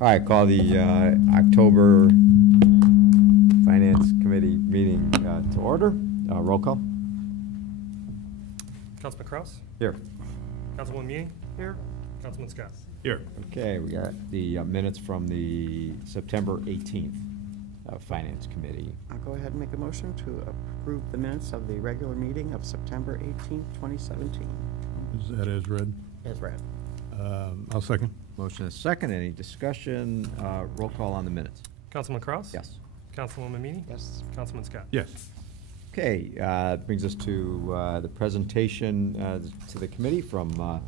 All right, call the October Finance Committee meeting to order. Roll call. Councilman Kraus? Here. Councilwoman Meany? Here. Councilman Scott? Here. Okay, we got the minutes from the September 18th Finance Committee. I'll go ahead and make a motion to approve the minutes of the regular meeting of September 18th, 2017. Is that as read? As read. I'll second. Motion is second. Any discussion? Roll call on the minutes. Councilman Kraus? Yes. Councilwoman Meany? Yes. Councilman Scott? Yes. Okay, brings us to the presentation to the committee from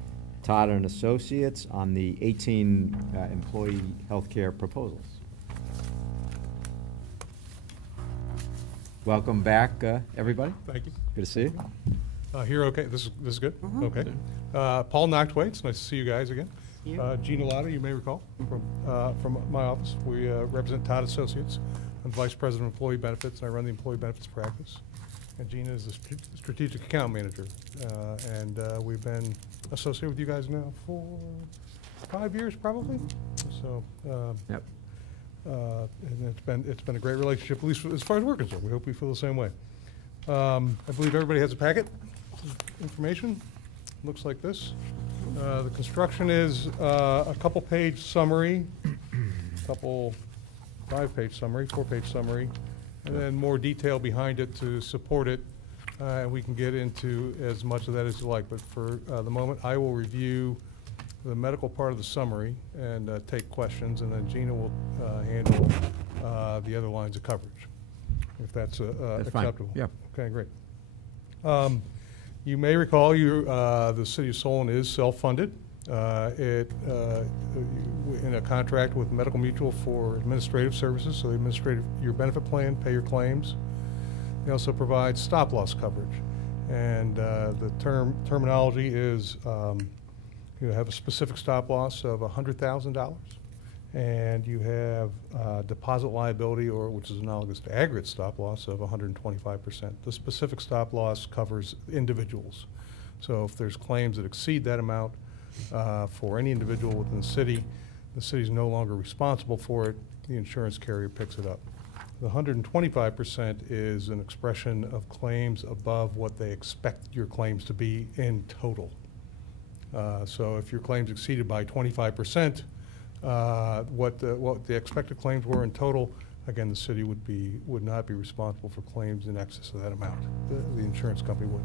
Todd and Associates on the 18 employee healthcare proposals. Welcome back, everybody. Thank you. Good to see you. Here, okay. This is good. Mm-hmm. Okay. Paul Noctway, it's nice to see you guys again. You. Gina Lotta, you may recall from my office. We represent Todd Associates. I'm Vice President of Employee Benefits, and I run the Employee Benefits practice. And Gina is the Strategic Account Manager. And we've been associated with you guys now for 5 years, probably. So, Yep. and it's been a great relationship, at least as far as we're concerned. We hope we feel the same way. I believe everybody has a packet of information. Looks like this. The construction is a couple-page summary, five-page summary, four-page summary, and then more detail behind it to support it. And we can get into as much of that as you like. But for the moment, I will review the medical part of the summary and take questions, and then Gina will handle the other lines of coverage, if that's acceptable. Fine. Yeah. Okay, great. You may recall the City of Solon is self-funded. In a contract with Medical Mutual for administrative services, so your benefit plan, pay your claims. They also provide stop-loss coverage. And the terminology is you have a specific stop-loss of $100,000, and you have deposit liability, which is analogous to aggregate stop-loss of 125%. The specific stop-loss covers individuals. So if there's claims that exceed that amount for any individual within the city is no longer responsible for it. The insurance carrier picks it up. The 125% is an expression of claims above what they expect your claims to be in total. So if your claims exceeded by 25%, what the expected claims were in total, again, the city would not be responsible for claims in excess of that amount. The insurance company would.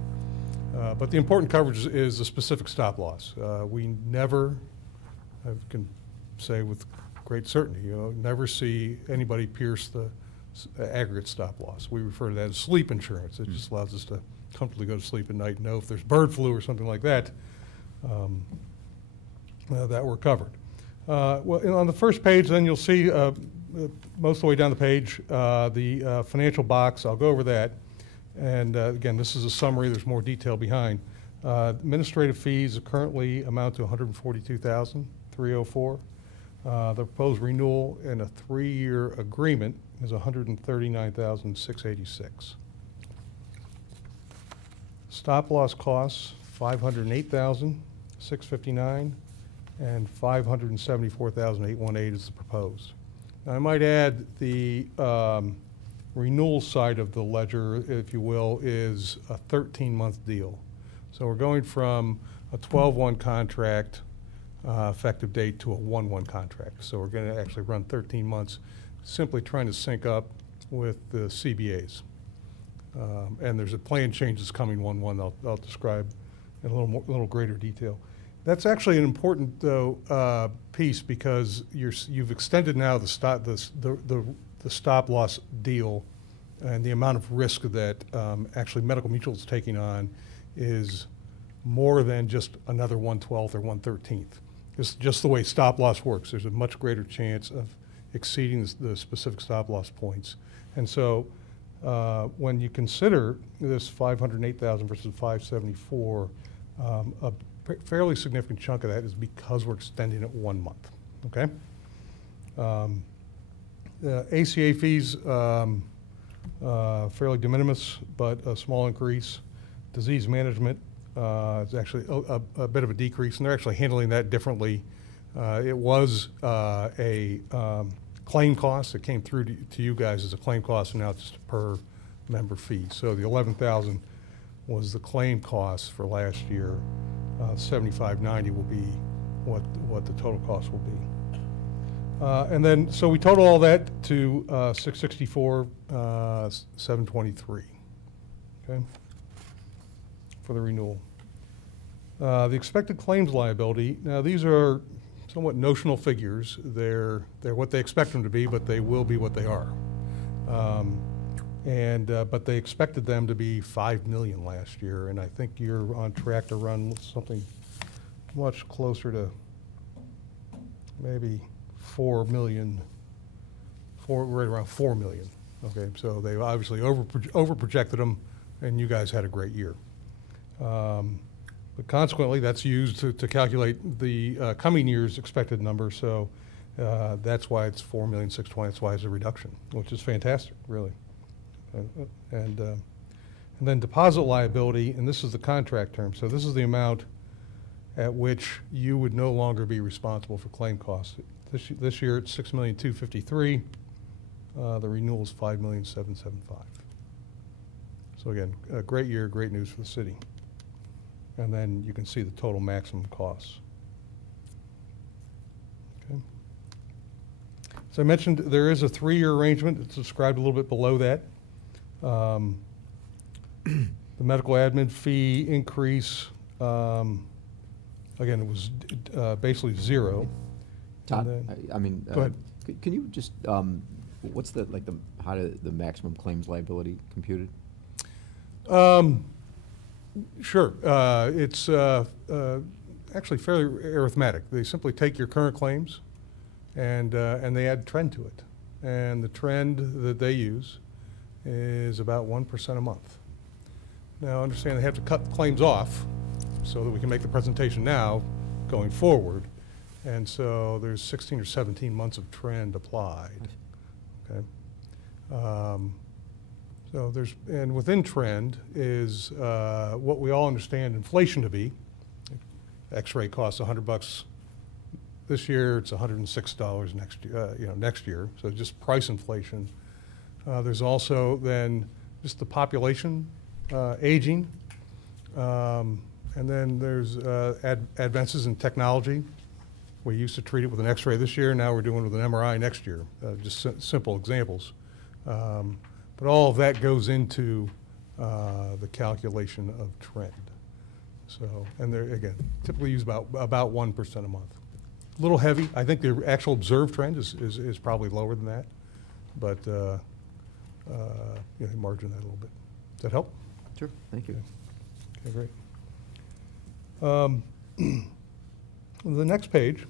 But the important coverage is the specific stop loss. We never, I can say with great certainty, never see anybody pierce the aggregate stop loss. We refer to that as sleep insurance. It just allows us to comfortably go to sleep at night and know if there's bird flu or something like that, that we're covered. Well, on the first page, then you'll see most of the way down the page the financial box. I'll go over that. And again, this is a summary. There's more detail behind. Administrative fees currently amount to $142,304. The proposed renewal in a 3-year agreement is $139,686. Stop loss costs $508,659, and $574,818 is the proposed. Now, I might add the renewal side of the ledger, if you will, is a 13-month deal. So we're going from a 12/1 contract effective date to a 1/1 contract. So we're going to actually run 13 months, simply trying to sync up with the CBAs. And there's a plan change that's coming 1/1 I'll describe in a little greater detail. That's actually an important piece, because you've extended now the stop loss deal, and the amount of risk that actually Medical Mutual is taking on is more than just another 1/12 or 1/13. It's just the way stop loss works. There's a much greater chance of exceeding the specific stop loss points. And so when you consider this $508,000 versus $574, a fairly significant chunk of that is because we're extending it 1 month, okay? ACA fees, fairly de minimis, but a small increase. Disease management is actually a bit of a decrease, and they're actually handling that differently It was a claim cost. It came through to you guys as a claim cost, and now it's just a per member fee. So the 11,000 was the claim cost for last year. 7590 will be what the total cost will be. And then, so we total all that to 664, 723, okay, for the renewal. The expected claims liability, now these are somewhat notional figures. They're what they expect them to be, but they will be what they are. But they expected them to be 5 million last year, and I think you're on track to run something much closer to maybe 4 million, right around 4 million. Okay, so they obviously over projected them, and you guys had a great year. But consequently, that's used to calculate the coming year's expected number. So that's why it's 4,620,000. That's why it's a reduction, which is fantastic, really. And then deposit liability, and this is the contract term. So this is the amount at which you would no longer be responsible for claim costs. This year it's 6,253,000. The renewal is 5,775,000. So again, a great year, great news for the city. And then you can see the total maximum costs. Okay. So I mentioned there is a 3-year arrangement. It's described a little bit below that. The medical admin fee increase, again, it was basically 0. Todd, then, I mean, go ahead. Can you just, what's how did the maximum claims liability computed? Sure. It's actually fairly arithmetic. They simply take your current claims and they add trend to it. And the trend that they use is about 1% a month. Now, understand they have to cut claims off so that we can make the presentation now going forward. And so there's 16 or 17 months of trend applied. Okay. So and within trend is what we all understand inflation to be. X-ray costs $100 this year. It's $106 next year. So just price inflation. There's also then just the population aging, and then there's advances in technology. We used to treat it with an X-ray this year. Now we're doing it with an MRI next year. Just simple examples. But all of that goes into the calculation of trend. So, and they're, again, typically use about 1% a month. A little heavy. I think the actual observed trend is probably lower than that. But, margin that a little bit. Does that help? Sure, thank you. Okay, great. The next page.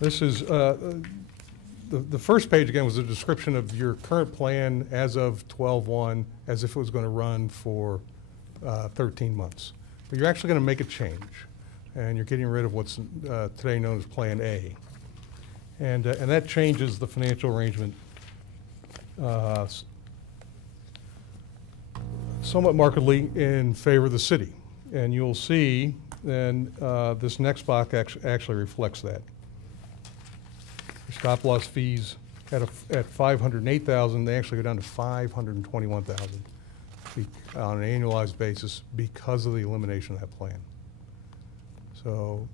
This is, the first page, again, was a description of your current plan as of 12/1, as if it was going to run for 13 months. But you're actually going to make a change, and you're getting rid of what's today known as Plan A. And that changes the financial arrangement somewhat markedly in favor of the city. And you'll see then this next box actually reflects that. Stop loss fees at 508,000, they actually go down to 521,000 on an annualized basis because of the elimination of that plan. So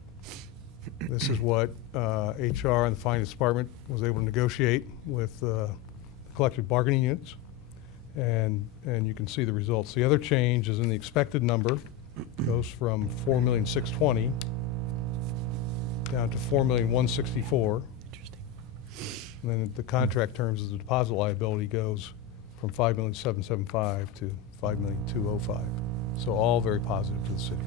this is what HR and the finance department was able to negotiate with collective bargaining units, and you can see the results. The other change is in the expected number, goes from 4,620,000 down to 4,164,000. And then the contract terms of the deposit liability goes from 5,775,000 to 5,205,000. So all very positive to the city.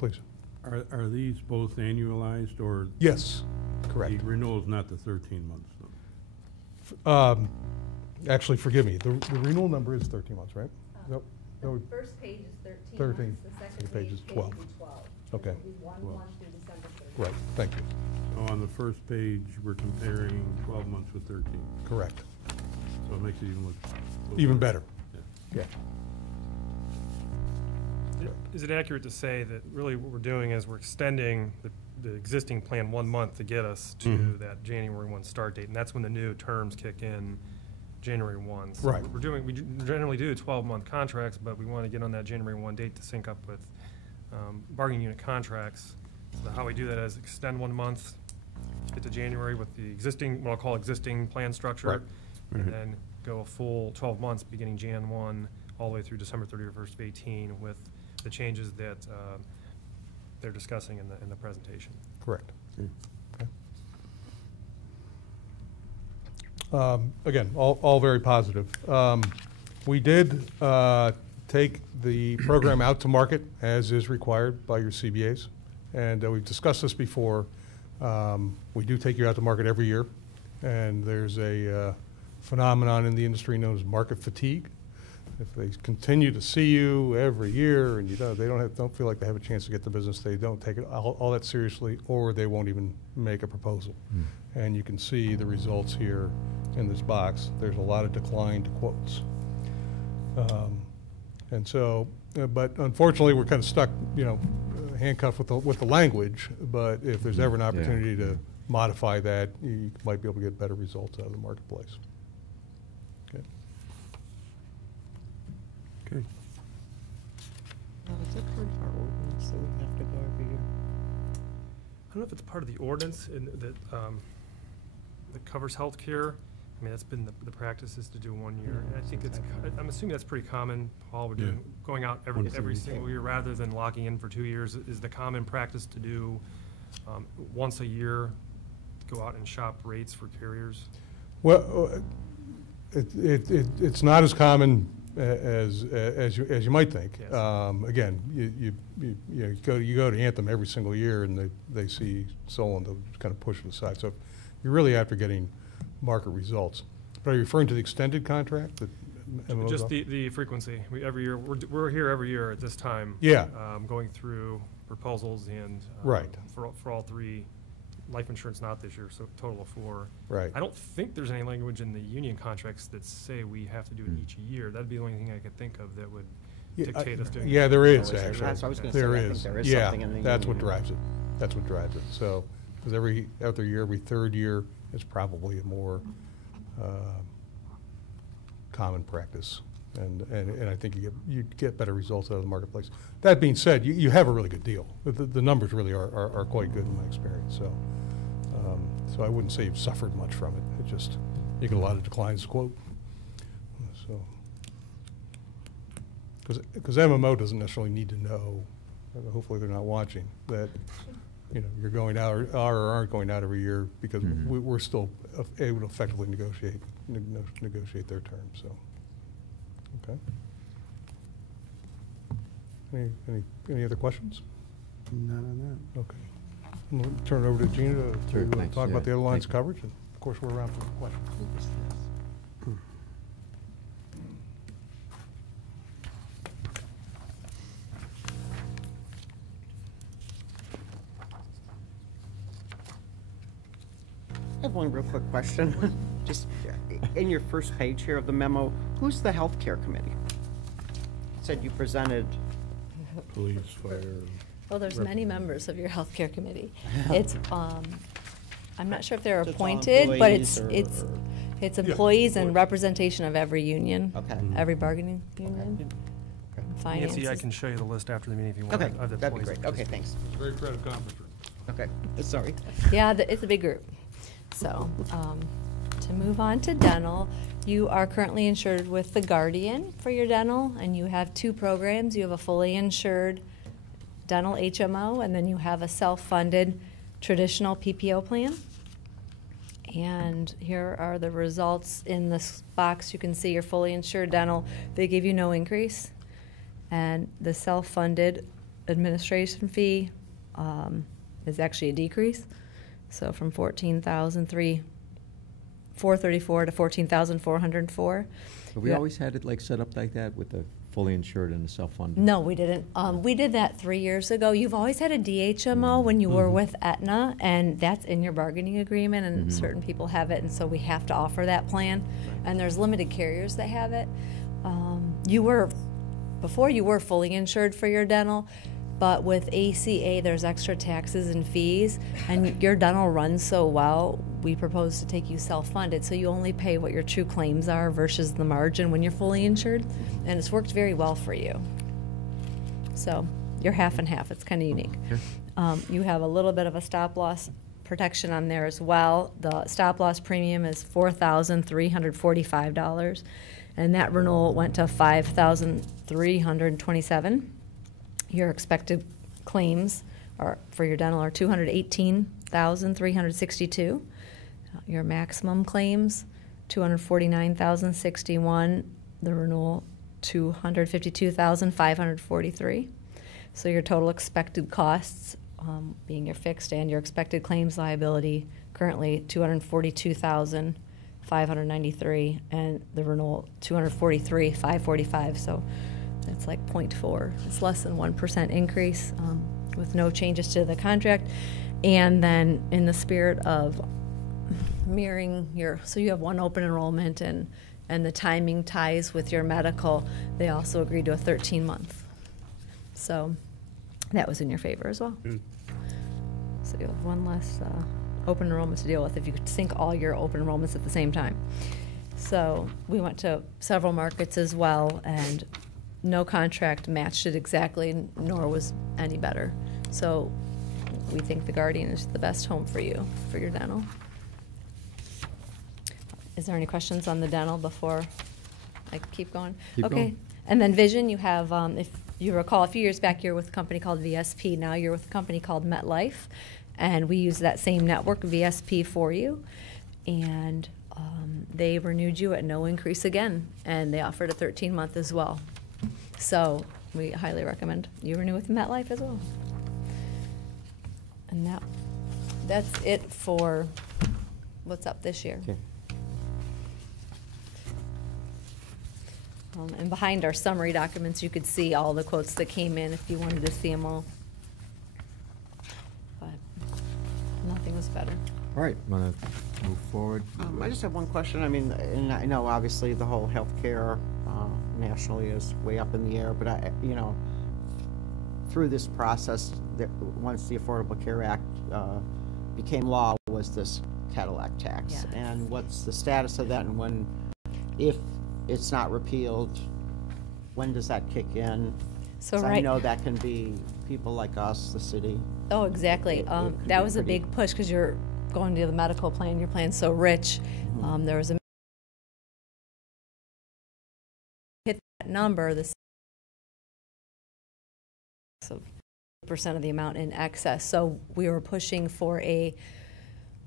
Please. Are these both annualized, or? Yes, correct. The renewal is not the 13 months, though? Actually, forgive me. The renewal number is 13 months, right? Nope. The first page is 13 13. months, the second page is 12. will be 12. Okay. It'll be 1 12. month through December 31st. Right, thank you. So on the first page, we're comparing 12 months with 13. Correct. So it makes it even look. Even better. Yeah. Yeah. Is it accurate to say that really what we're doing is we're extending the existing plan 1 month to get us to that January 1 start date, and that's when the new terms kick in, January 1. So Right. we generally do 12-month contracts, but we want to get on that January 1 date to sync up with bargaining unit contracts. So how we do that is extend 1 month, get to January with the existing, what I'll call existing plan structure, Right. and then go a full 12 months beginning Jan 1 all the way through December 31st of 18 with the changes that they're discussing in the presentation. Correct. Again, all very positive. We did take the program out to market as is required by your CBAs, and we've discussed this before. We do take you out to market every year, and there's a phenomenon in the industry known as market fatigue. If they continue to see you every year and they don't feel like they have a chance to get the business, they don't take it all that seriously, or they won't even make a proposal. And you can see the results here in this box. There's a lot of declined quotes. And so, but unfortunately, we're kind of stuck, handcuffed with the language. But if there's ever an opportunity to modify that, you might be able to get better results out of the marketplace. Okay. Okay. Now, is that part of our ordinance that we have to go every year? I don't know if it's part of the ordinance that covers healthcare. I mean, that's been the practice is to do 1 year. And I think I'm assuming that's pretty common, Paul. We're doing, going out every single year rather than locking in for 2 years. Is the common practice to do once a year, go out and shop rates for carriers? Well, it's not as common as you might think. Yes. Again, you go to Anthem every single year, and they see Solon, they'll kind of push it aside. So if you're really after getting market results. But are you referring to the extended contract? That Just the frequency. Every year we're here every year at this time. Yeah. Going through proposals and Right. for all three. Life insurance not this year, so total of 4. Right. I don't think there's any language in the union contracts that say we have to do it each year. That'd be the only thing I could think of that would dictate us doing it. Yeah, there is, Oh, is there? actually. That's what I was gonna say. There I think is. there is Yeah, something in the that's what union. drives it. That's what drives it. So, because every other year, every third year is probably a more common practice. And I think you get better results out of the marketplace. That being said, you have a really good deal. The numbers really are quite good in my experience. So I wouldn't say you've suffered much from it. It just, you get a lot of declines to quote. So, because MMO doesn't necessarily need to know, hopefully they're not watching, that you're going out or aren't going out every year, because we're still able to effectively negotiate their terms. So, okay. Any other questions? None on that. Okay. I'm going to turn it over to Gina Sure, to thanks, talk about the other lines thank you. coverage, and of course we're around for questions. I have one real quick question. Just in your first page here of the memo, who's the healthcare committee? It said you presented. Police, fire. Well, there's many members of your healthcare committee. It's, I'm not sure if they're It's all appointed, but employees it's employees and representation of every union, Okay. every bargaining union. Finance. Nancy, I can show you the list after the meeting if you want. Okay, I have the that'd be employees great. Okay, list. thanks. It's a very crowded conference room. Okay, sorry. Yeah, it's a big group. So, to move on to dental, you are currently insured with the Guardian for your dental, and you have 2 programs. You have a fully insured dental HMO, and then you have a self-funded traditional PPO plan. And here are the results in this box. You can see your fully insured dental, they give you no increase. And the self-funded administration fee is actually a decrease. So from $14,434 to $14,404. Have we Yeah. always had it like set up like that with the fully insured and the self-funded? No, we didn't. We did that 3 years ago. You've always had a DHMO when you were with Aetna, and that's in your bargaining agreement, and certain people have it, and so we have to offer that plan. And there's limited carriers that have it. You were before you were fully insured for your dental, but with ACA, there's extra taxes and fees, and your dental runs so well, we propose to take you self-funded, so you only pay what your true claims are versus the margin when you're fully insured, and it's worked very well for you. So you're half and half. It's kind of unique. You have a little bit of a stop-loss protection on there as well. The stop-loss premium is $4,345, and that renewal went to $5,327. Your expected claims for your dental are $218,362. Your maximum claims, $249,061. The renewal, $252,543. So your total expected costs, being your fixed and your expected claims liability, currently $242,593, and the renewal $243,545. So it's like 0.4. It's less than 1% increase with no changes to the contract. And then in the spirit of mirroring so you have one open enrollment and the timing ties with your medical, they also agreed to a 13-month. So that was in your favor as well. So you have one less open enrollment to deal with if you could sync all your open enrollments at the same time. So we went to several markets as well, and no contract matched it exactly, nor was any better. So we think the Guardian is the best home for you, for your dental. Is there any questions on the dental before I keep going? Keep okay. going. And then vision, you have, if you recall, a few years back, you were with a company called VSP. Now you're with a company called MetLife. And we use that same network, VSP, for you. And they renewed you at no increase again. And they offered a 13-month as well. So we highly recommend you renew with MetLife as well. And that's it for what's up this year. Okay. And behind our summary documents, you could see all the quotes that came in if you wanted to see them all. But nothing was better. All right, want to move forward? I just have one question. I mean, and I know obviously the whole healthcare nationally is way up in the air, but through this process, once the Affordable Care Act became law, was this Cadillac tax. Yes. And what's the status of that, and when, if it's not repealed, when does that kick in? So 'Cause I right. know that can be people like us, the city. Oh, exactly. It could That be was a pretty- big push because you're going to the medical plan. Your plan's so rich. There was a hit that number. This so percent of the amount in excess. So we were pushing for a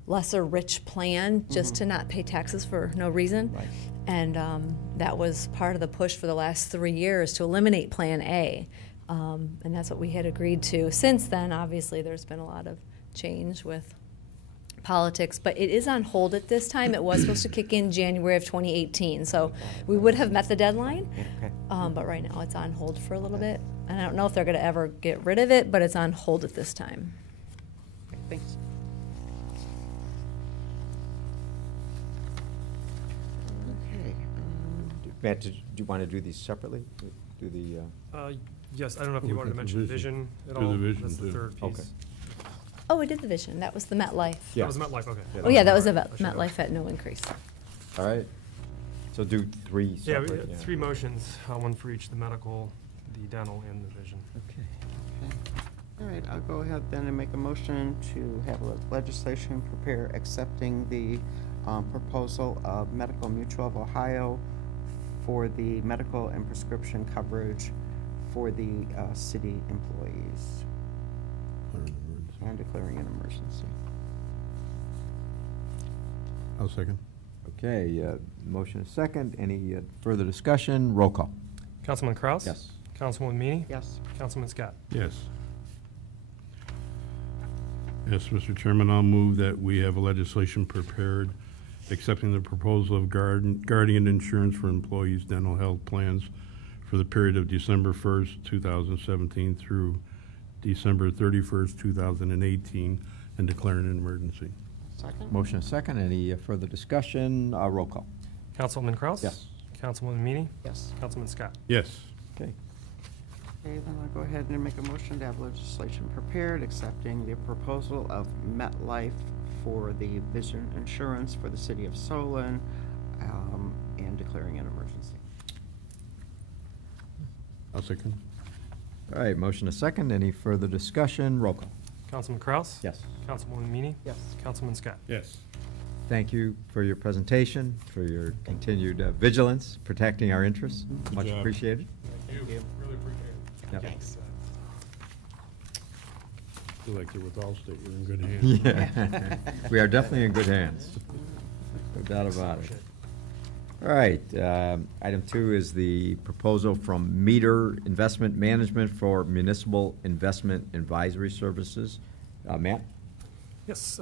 lesser rich plan just to not pay taxes for no reason. Right. And that was part of the push for the last 3 years to eliminate Plan A. And that's what we had agreed to. Since then, obviously, there's been a lot of change with politics, but it is on hold at this time. It was supposed to kick in January of 2018, so we would have met the deadline. Okay. But right now, it's on hold for a little bit. And I don't know if they're going to ever get rid of it, but it's on hold at this time. Thanks. Okay. Matt, do you want to do these separately? Do the, Yes, I don't know if you We've wanted to got the mention vision. vision at Do all. the vision, That's the too. third Okay. piece. Oh, we did the vision. That was the MetLife. Yeah. That was MetLife, okay. Oh, yeah, that was a Alright, I should know. MetLife at no increase. all right. So do three Yeah, separate. Yeah. 3 motions, one for each, the medical, the dental, and the vision. Okay. Okay. All right, I'll go ahead then and make a motion to have legislation prepare accepting the proposal of Medical Mutual of Ohio for the medical and prescription coverage for the city employees and declaring an emergency. I'll second. Okay, motion is second. Any further discussion? Roll call. Councilman Kraus? Yes. Councilwoman Meany? Yes. Councilman Scott? Yes. Yes, Mr. Chairman, I'll move that we have a legislation prepared accepting the proposal of Guardian Insurance for employees' dental health plans for the period of December 1st, 2017 through December 31st, 2018, and declaring an emergency. Second? Motion is second. Any further discussion? Roll call. Councilman Kraus? Yes. Councilwoman Meany? Yes. Councilman Scott? Yes. Okay. Okay, then I'll go ahead and make a motion to have legislation prepared accepting the proposal of MetLife for the vision insurance for the city of Solon, and declaring an emergency. I'll second. All right, motion a second. Any further discussion? Roll call. Councilman Kraus? Yes. Councilwoman Meany? Yes. Councilman Scott? Yes. Thank you for your presentation, for your continued vigilance, protecting our interests. Good Much job. appreciated. Thank you. Really appreciate it. Yep. Thanks. I feel like they're with Allstate, you're in good hands. Yeah, we are definitely in good hands. No doubt about it. All right, item 2 is the proposal from Meter Investment Management for Municipal Investment Advisory Services. Matt? Yes,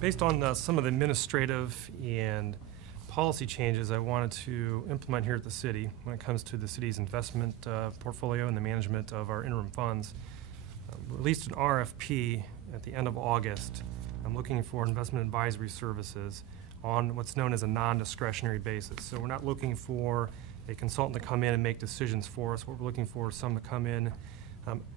based on some of the administrative and policy changes I wanted to implement here at the city when it comes to the city's investment portfolio and the management of our interim funds, released an RFP at the end of August. I'm looking for investment advisory services on what's known as a non-discretionary basis. So we're not looking for a consultant to come in and make decisions for us. What we're looking for is someone to come in,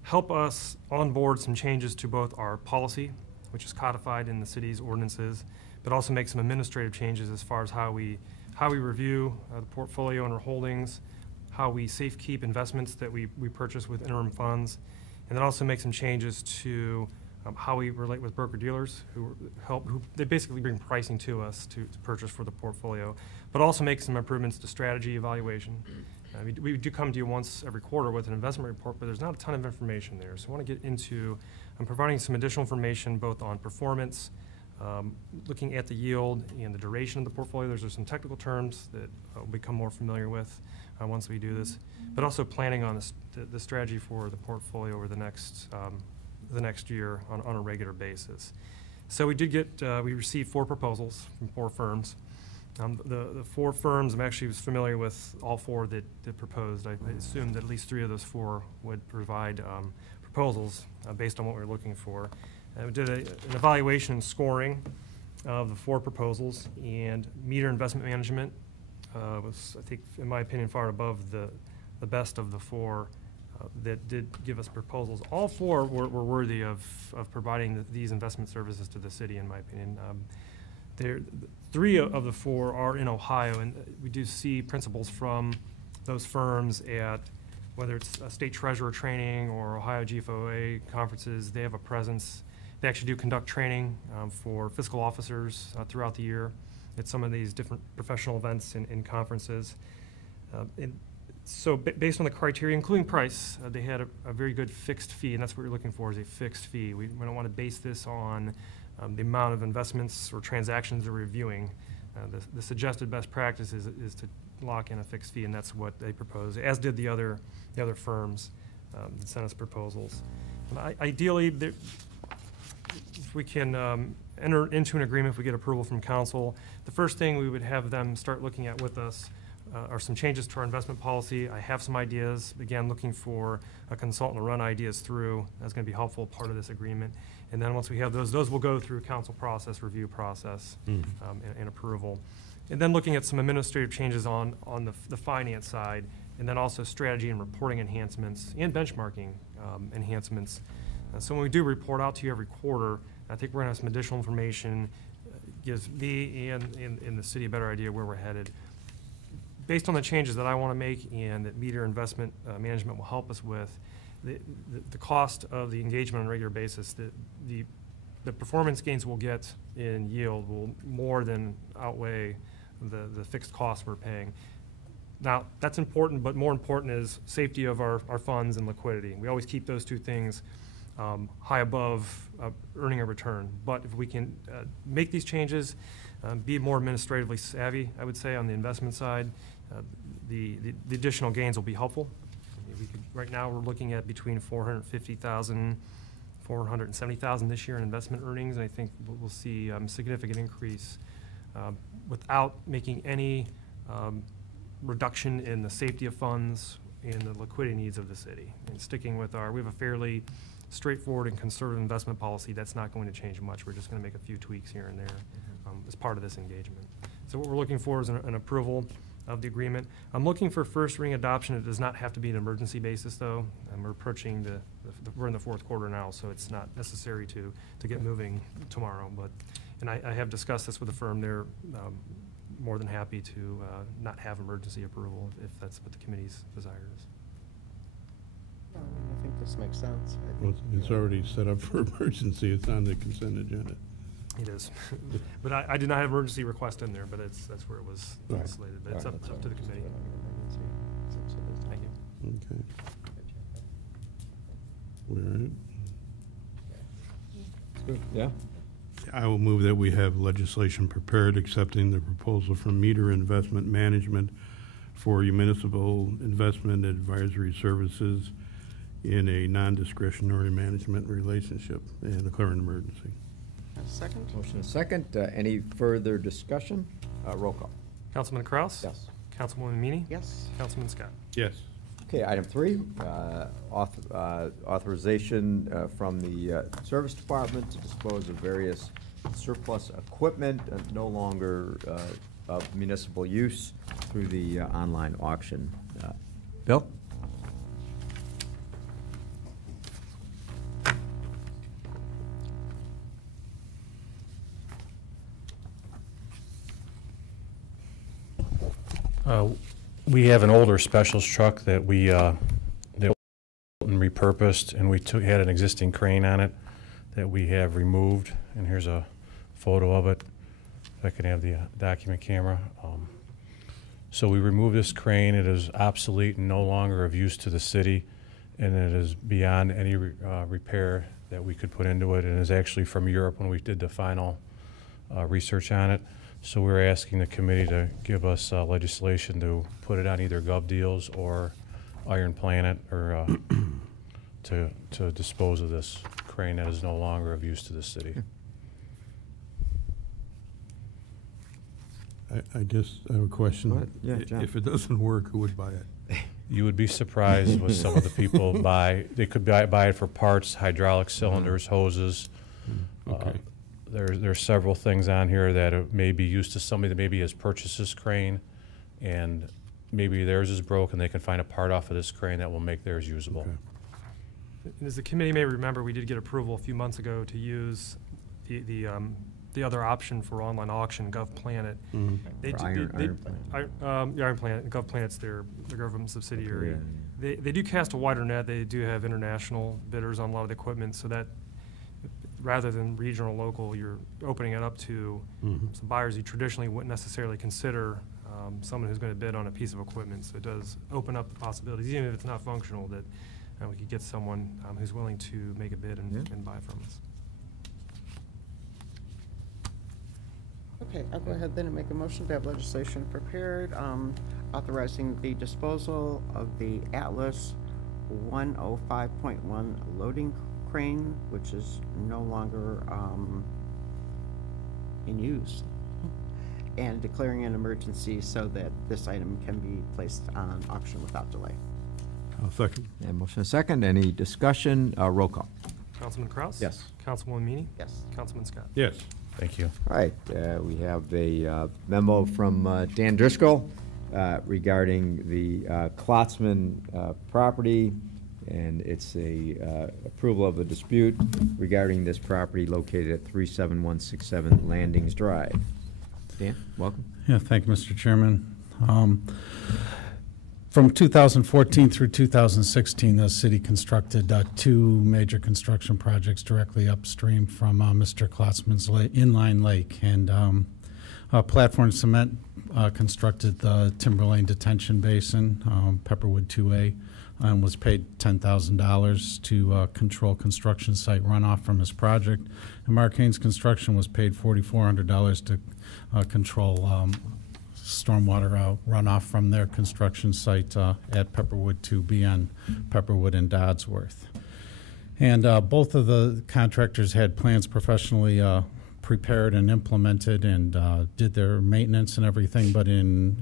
help us onboard some changes to both our policy, which is codified in the city's ordinances, but also make some administrative changes as far as how we review the portfolio and our holdings, how we safekeep investments that we purchase with interim funds, and then also make some changes to how we relate with broker-dealers who they basically bring pricing to us to purchase for the portfolio, but also make some improvements to strategy evaluation. We do come to you once every quarter with an investment report, but there's not a ton of information there. So I want to get into providing some additional information both on performance, looking at the yield and the duration of the portfolio. There's some technical terms that we'll become more familiar with once we do this, but also planning on the strategy for the portfolio over the next year on a regular basis. So we did we received 4 proposals from 4 firms. The 4 firms, I'm actually familiar with all 4 that proposed. I assumed that at least 3 of those 4 would provide proposals based on what we were looking for. We did an evaluation and scoring of the 4 proposals, and Meter Investment Management was, I think, in my opinion, far above the best of the 4 that did give us proposals. All 4 were worthy of providing these investment services to the city, in my opinion. 3 of the 4 are in Ohio, and we do see principals from those firms at whether it's a state treasurer training or Ohio GFOA conferences. They have a presence. They actually do conduct training for fiscal officers throughout the year at some of these different professional events and conferences. So based on the criteria, including price, they had a very good fixed fee, and that's what we're looking for, is a fixed fee. We don't want to base this on the amount of investments or transactions they're reviewing. The suggested best practice is to lock in a fixed fee, and that's what they propose, as did the other firms that sent us proposals. Ideally, if we can enter into an agreement, if we get approval from council, the first thing we would have them start looking at with us are some changes to our investment policy. I have some ideas, again, looking for a consultant to run ideas through. That's going to be helpful, part of this agreement. And then once we have those will go through council process, review process, and approval. And then looking at some administrative changes on the finance side, and then also strategy and reporting enhancements and benchmarking enhancements. So when we do report out to you every quarter, I think we're going to have some additional information, gives me and the city a better idea where we're headed. Based on the changes that I want to make and that Meter Investment Management will help us with, the cost of the engagement on a regular basis, the performance gains we'll get in yield will more than outweigh the fixed costs we're paying. Now, that's important, but more important is safety of our funds and liquidity. We always keep those 2 things high above earning a return. But if we can make these changes, be more administratively savvy, I would say, on the investment side, the additional gains will be helpful. Right now, we're looking at between $450,000, $470,000 this year in investment earnings, and I think we'll see a significant increase without making any reduction in the safety of funds and the liquidity needs of the city. And sticking with we have a fairly straightforward and conservative investment policy that's not going to change much. We're just going to make a few tweaks here and there as part of this engagement. So what we're looking for is an approval of the agreement. I'm looking for first reading adoption. It does not have to be an emergency basis, though. We're approaching we're in the fourth quarter now, so it's not necessary to get moving tomorrow. And I have discussed this with the firm. They're more than happy to not have emergency approval if that's what the committee's desire is. I think this makes sense. I Well, think, it's already set up for emergency. It's on the consent agenda. It is. But I did not have emergency request in there, but that's where it was Right. slated. But it's up to the committee. Thank you. Okay. All right. Yeah? I will move that we have legislation prepared accepting the proposal from Meter Investment Management for municipal investment advisory services in a non-discretionary management relationship and declare an emergency. Second? Motion is second. Any further discussion? Roll call. Councilman Kraus? Yes. Councilwoman Meany? Yes. Councilman Scott? Yes. Okay, item 3, authorization from the Service Department to dispose of various surplus equipment no longer of municipal use through the online auction. Bill? We have an older specials truck that we repurposed, and we had an existing crane on it that we have removed, and here's a photo of it. If I can have the document camera. So we removed this crane. It is obsolete and no longer of use to the city, and it is beyond any repair that we could put into it, and is actually from Europe when we did the final research on it. So we're asking the committee to give us legislation to put it on either Gov Deals or Iron Planet, or to dispose of this crane that is no longer of use to the city. I guess I have a question. Go ahead. Yeah, John. If it doesn't work, who would buy it? You would be surprised what some of the people buy. They could buy it for parts, hydraulic cylinders, hoses. Okay. There's several things on here that may be used to somebody that maybe has purchased this crane, and maybe theirs is broken. They can find a part off of this crane that will make theirs usable. Okay. And as the committee may remember, we did get approval a few months ago to use the other option for online auction, GovPlanet. Mhm. For Iron Planet. Iron Planet, GovPlanet's their government subsidiary. Yeah, They do cast a wider net. They do have international bidders on a lot of the equipment, so that rather than regional, local, you're opening it up to some buyers you traditionally wouldn't necessarily consider someone who's going to bid on a piece of equipment. So it does open up the possibilities, even if it's not functional, that we could get someone who's willing to make a bid and buy from us. Okay, I'll go ahead then and make a motion to have legislation prepared, authorizing the disposal of the Atlas 105.1 loading crane, which is no longer in use, and declaring an emergency so that this item can be placed on auction without delay. I'll second. And motion is second. Any discussion? Roll call. Councilman Kraus? Yes. Councilwoman Meany? Yes. Councilman Scott? Yes. Thank you. All right, we have a memo from Dan Driscoll regarding the Klotzman property, and it's a approval of a dispute regarding this property located at 37167 Landings Drive. Dan, welcome. Yeah, thank you, Mr. Chairman. From 2014 through 2016, the city constructed 2 major construction projects directly upstream from Mr. Klotzman's inline lake. And Platform Cement constructed the Timberlane Detention Basin, Pepperwood 2A, and was paid $10,000 to control construction site runoff from his project. And Mark Haynes Construction was paid $4,400 to control stormwater runoff from their construction site at Pepperwood 2B on Pepperwood and Dodsworth. And both of the contractors had plans professionally prepared and implemented and did their maintenance and everything, but in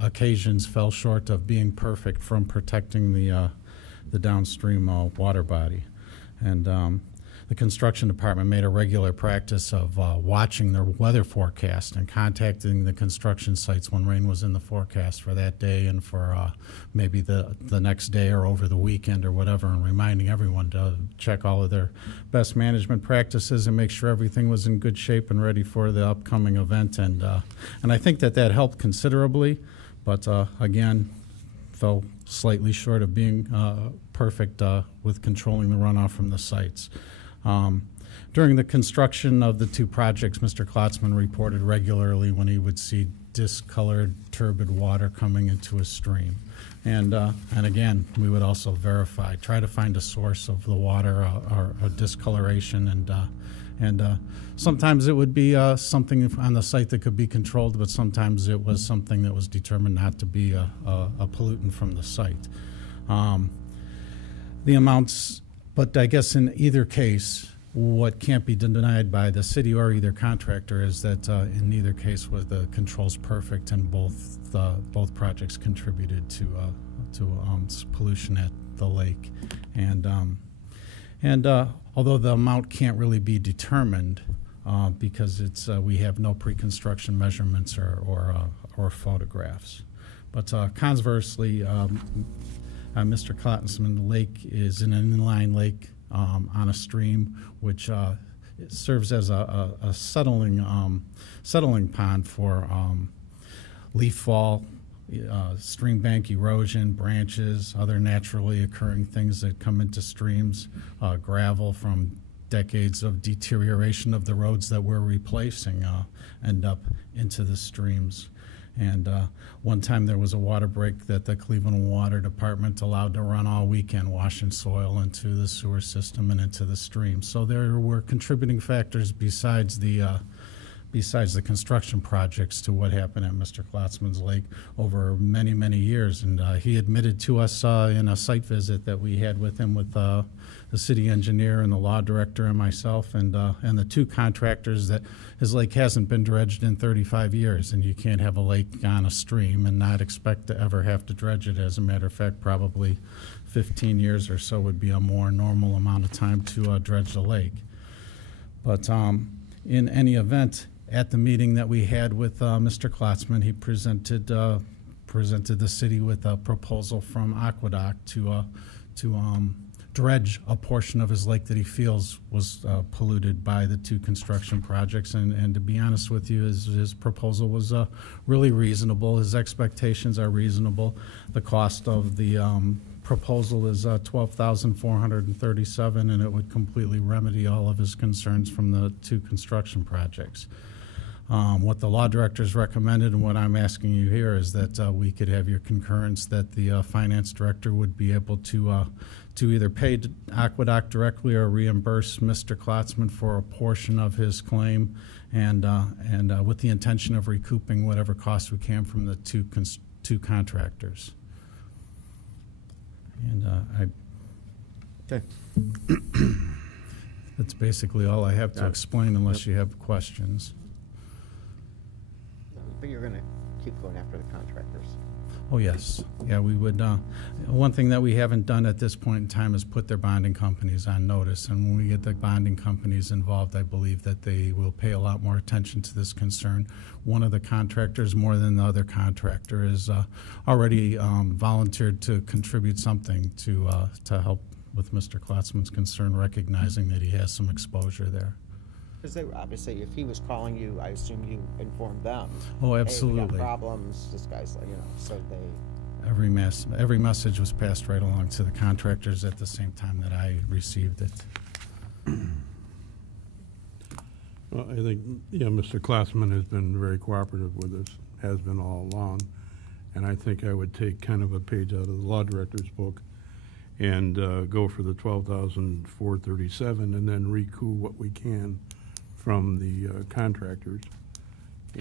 occasions fell short of being perfect from protecting the downstream water body. And the construction department made a regular practice of watching their weather forecast and contacting the construction sites when rain was in the forecast for that day and for maybe the next day or over the weekend or whatever, and reminding everyone to check all of their best management practices and make sure everything was in good shape and ready for the upcoming event. And I think that helped considerably, but again, fell slightly short of being perfect with controlling the runoff from the sites. During the construction of the two projects, Mr. Klotzman reported regularly when he would see discolored, turbid water coming into a stream. And again, we would also try to find a source of the water or discoloration, and sometimes it would be something on the site that could be controlled, but sometimes it was something that was determined not to be a pollutant from the site. The amounts, but I guess in either case, what can't be denied by the city or either contractor is that in neither case was the controls perfect, and both projects contributed to pollution at the lake. And although the amount can't really be determined because we have no pre-construction measurements or photographs, but conversely, Mr. Klotzman, the lake is an inline lake on a stream, which serves as a settling pond for leaf fall, stream bank erosion, branches, other naturally occurring things that come into streams, gravel from decades of deterioration of the roads that we're replacing end up into the streams. And one time there was a water break that the Cleveland Water Department allowed to run all weekend, washing soil into the sewer system and into the stream. So there were contributing factors besides the construction projects to what happened at Mr. Klotzman's Lake over many, many years. And he admitted to us in a site visit that we had with him with the city engineer and the law director and myself and the two contractors that his lake hasn't been dredged in 35 years. And you can't have a lake on a stream and not expect to ever have to dredge it. As a matter of fact, probably 15 years or so would be a more normal amount of time to dredge the lake. But in any event, at the meeting that we had with Mr. Klotzman, he presented the city with a proposal from Aqueduct to dredge a portion of his lake that he feels was polluted by the two construction projects. And to be honest with you, his proposal was really reasonable. His expectations are reasonable. The cost of the proposal is $12,437, and it would completely remedy all of his concerns from the two construction projects. What the law directors recommended and what I'm asking you here is that we could have your concurrence that the finance director would be able to either pay Aqueduct directly or reimburse Mr. Klotzman for a portion of his claim, and with the intention of recouping whatever costs we can from the two contractors. And Okay. That's basically all I have to explain, unless you have questions. But you're going to keep going after the contractors. Oh, yes. Yeah, we would. One thing that we haven't done at this point in time is put their bonding companies on notice. And when we get the bonding companies involved, I believe that they will pay a lot more attention to this concern. One of the contractors, more than the other contractor, is already volunteered to contribute something to help with Mr. Klotzman's concern, recognizing that he has some exposure there. Because they obviously, if he was calling you, I assume you informed them. Oh, Hey, we absolutely. got problems. This guy's like, so they. Every message was passed right along to the contractors at the same time that I received it. Well, I think, Mr. Klotzman has been very cooperative with us, has been all along. And I think I would take kind of a page out of the law director's book and go for the $12,437 and then recoup what we can from the contractors,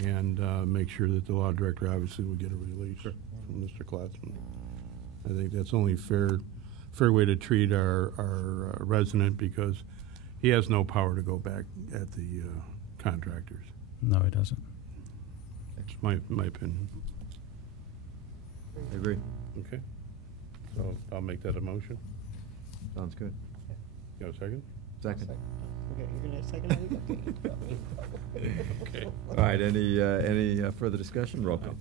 and make sure that the law director obviously will get a release from Mr. Klotzman. I think that's only fair way to treat our resident, because he has no power to go back at the contractors. No, he doesn't. That's my opinion. I agree. Okay. So I'll make that a motion. Sounds good. You have a second? Second. Okay, you're gonna second it? Okay. All right, any further discussion? Roll call.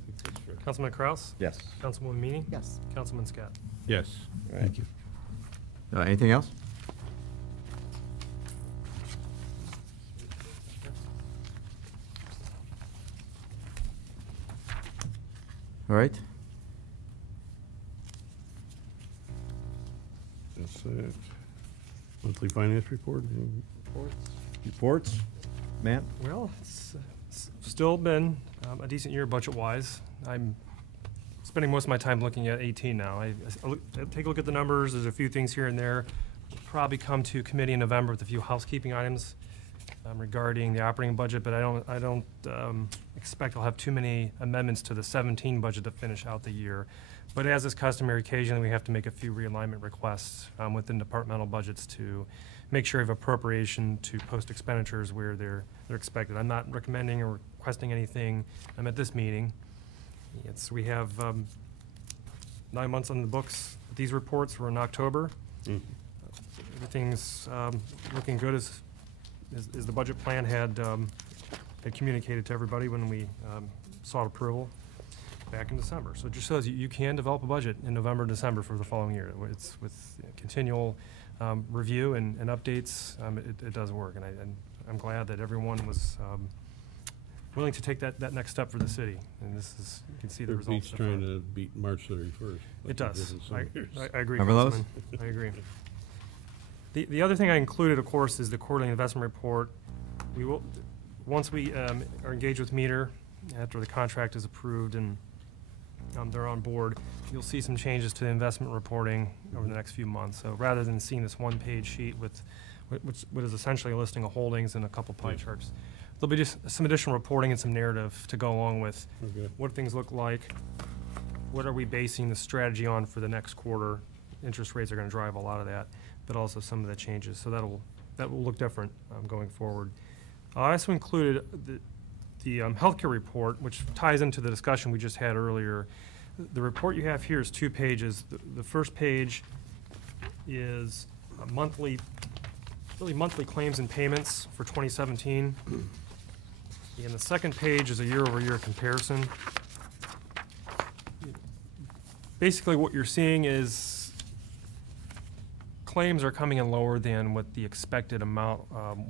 Councilman Kraus? Yes. Councilwoman Meany? Yes. Councilman Scott? Yes. Thank you. Anything else? All right. That's it. Monthly finance report, any reports? Reports? Matt? Well, it's still been a decent year budget-wise. I'm spending most of my time looking at 18 now. I take a look at the numbers. There's a few things here and there. Probably come to committee in November with a few housekeeping items regarding the operating budget, but I don't expect I'll have too many amendments to the 17 budget to finish out the year. But as is customary, occasionally we have to make a few realignment requests within departmental budgets to make sure we have appropriation to post expenditures where they're expected. I'm not recommending or requesting anything at this meeting. We have 9 months on the books. These reports were in October. Everything's looking good as the budget plan had communicated to everybody when we sought approval back in December. So it just shows you can develop a budget in November and December for the following year. It's with continual review and updates. It does work, and I'm glad that everyone was willing to take that next step for the city. And this is, you can see the It results. beats so trying far. to beat March 31st. It does. I agree. Remember those? Councilman. I agree. The other thing I included, of course, is the quarterly investment report. We will, once we are engaged with Meter, after the contract is approved and they're on board, you'll see some changes to the investment reporting over the next few months. So rather than seeing this one-page sheet with, which is essentially a listing of holdings and a couple pie charts, there'll be just some additional reporting and some narrative to go along with Okay. what things look like, what are we basing the strategy on for the next quarter. Interest rates are going to drive a lot of that, but also some of the changes. So that will look different going forward. I also included the healthcare report, which ties into the discussion we just had earlier. The report you have here is 2 pages. The first page is monthly claims and payments for 2017. And the second page is a year-over-year comparison. Basically, what you're seeing is claims are coming in lower than what the expected amount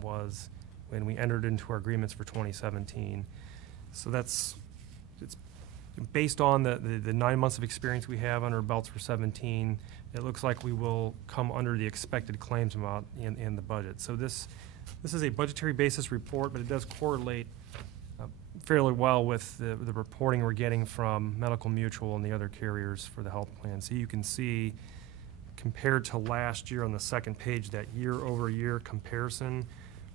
was when we entered into our agreements for 2017. So it's based on the 9 months of experience we have under our belts for 17. It looks like we will come under the expected claims amount in the budget. So this is a budgetary basis report, but it does correlate fairly well with the reporting we're getting from Medical Mutual and the other carriers for the health plan. So you can see, compared to last year on the second page, that year-over-year comparison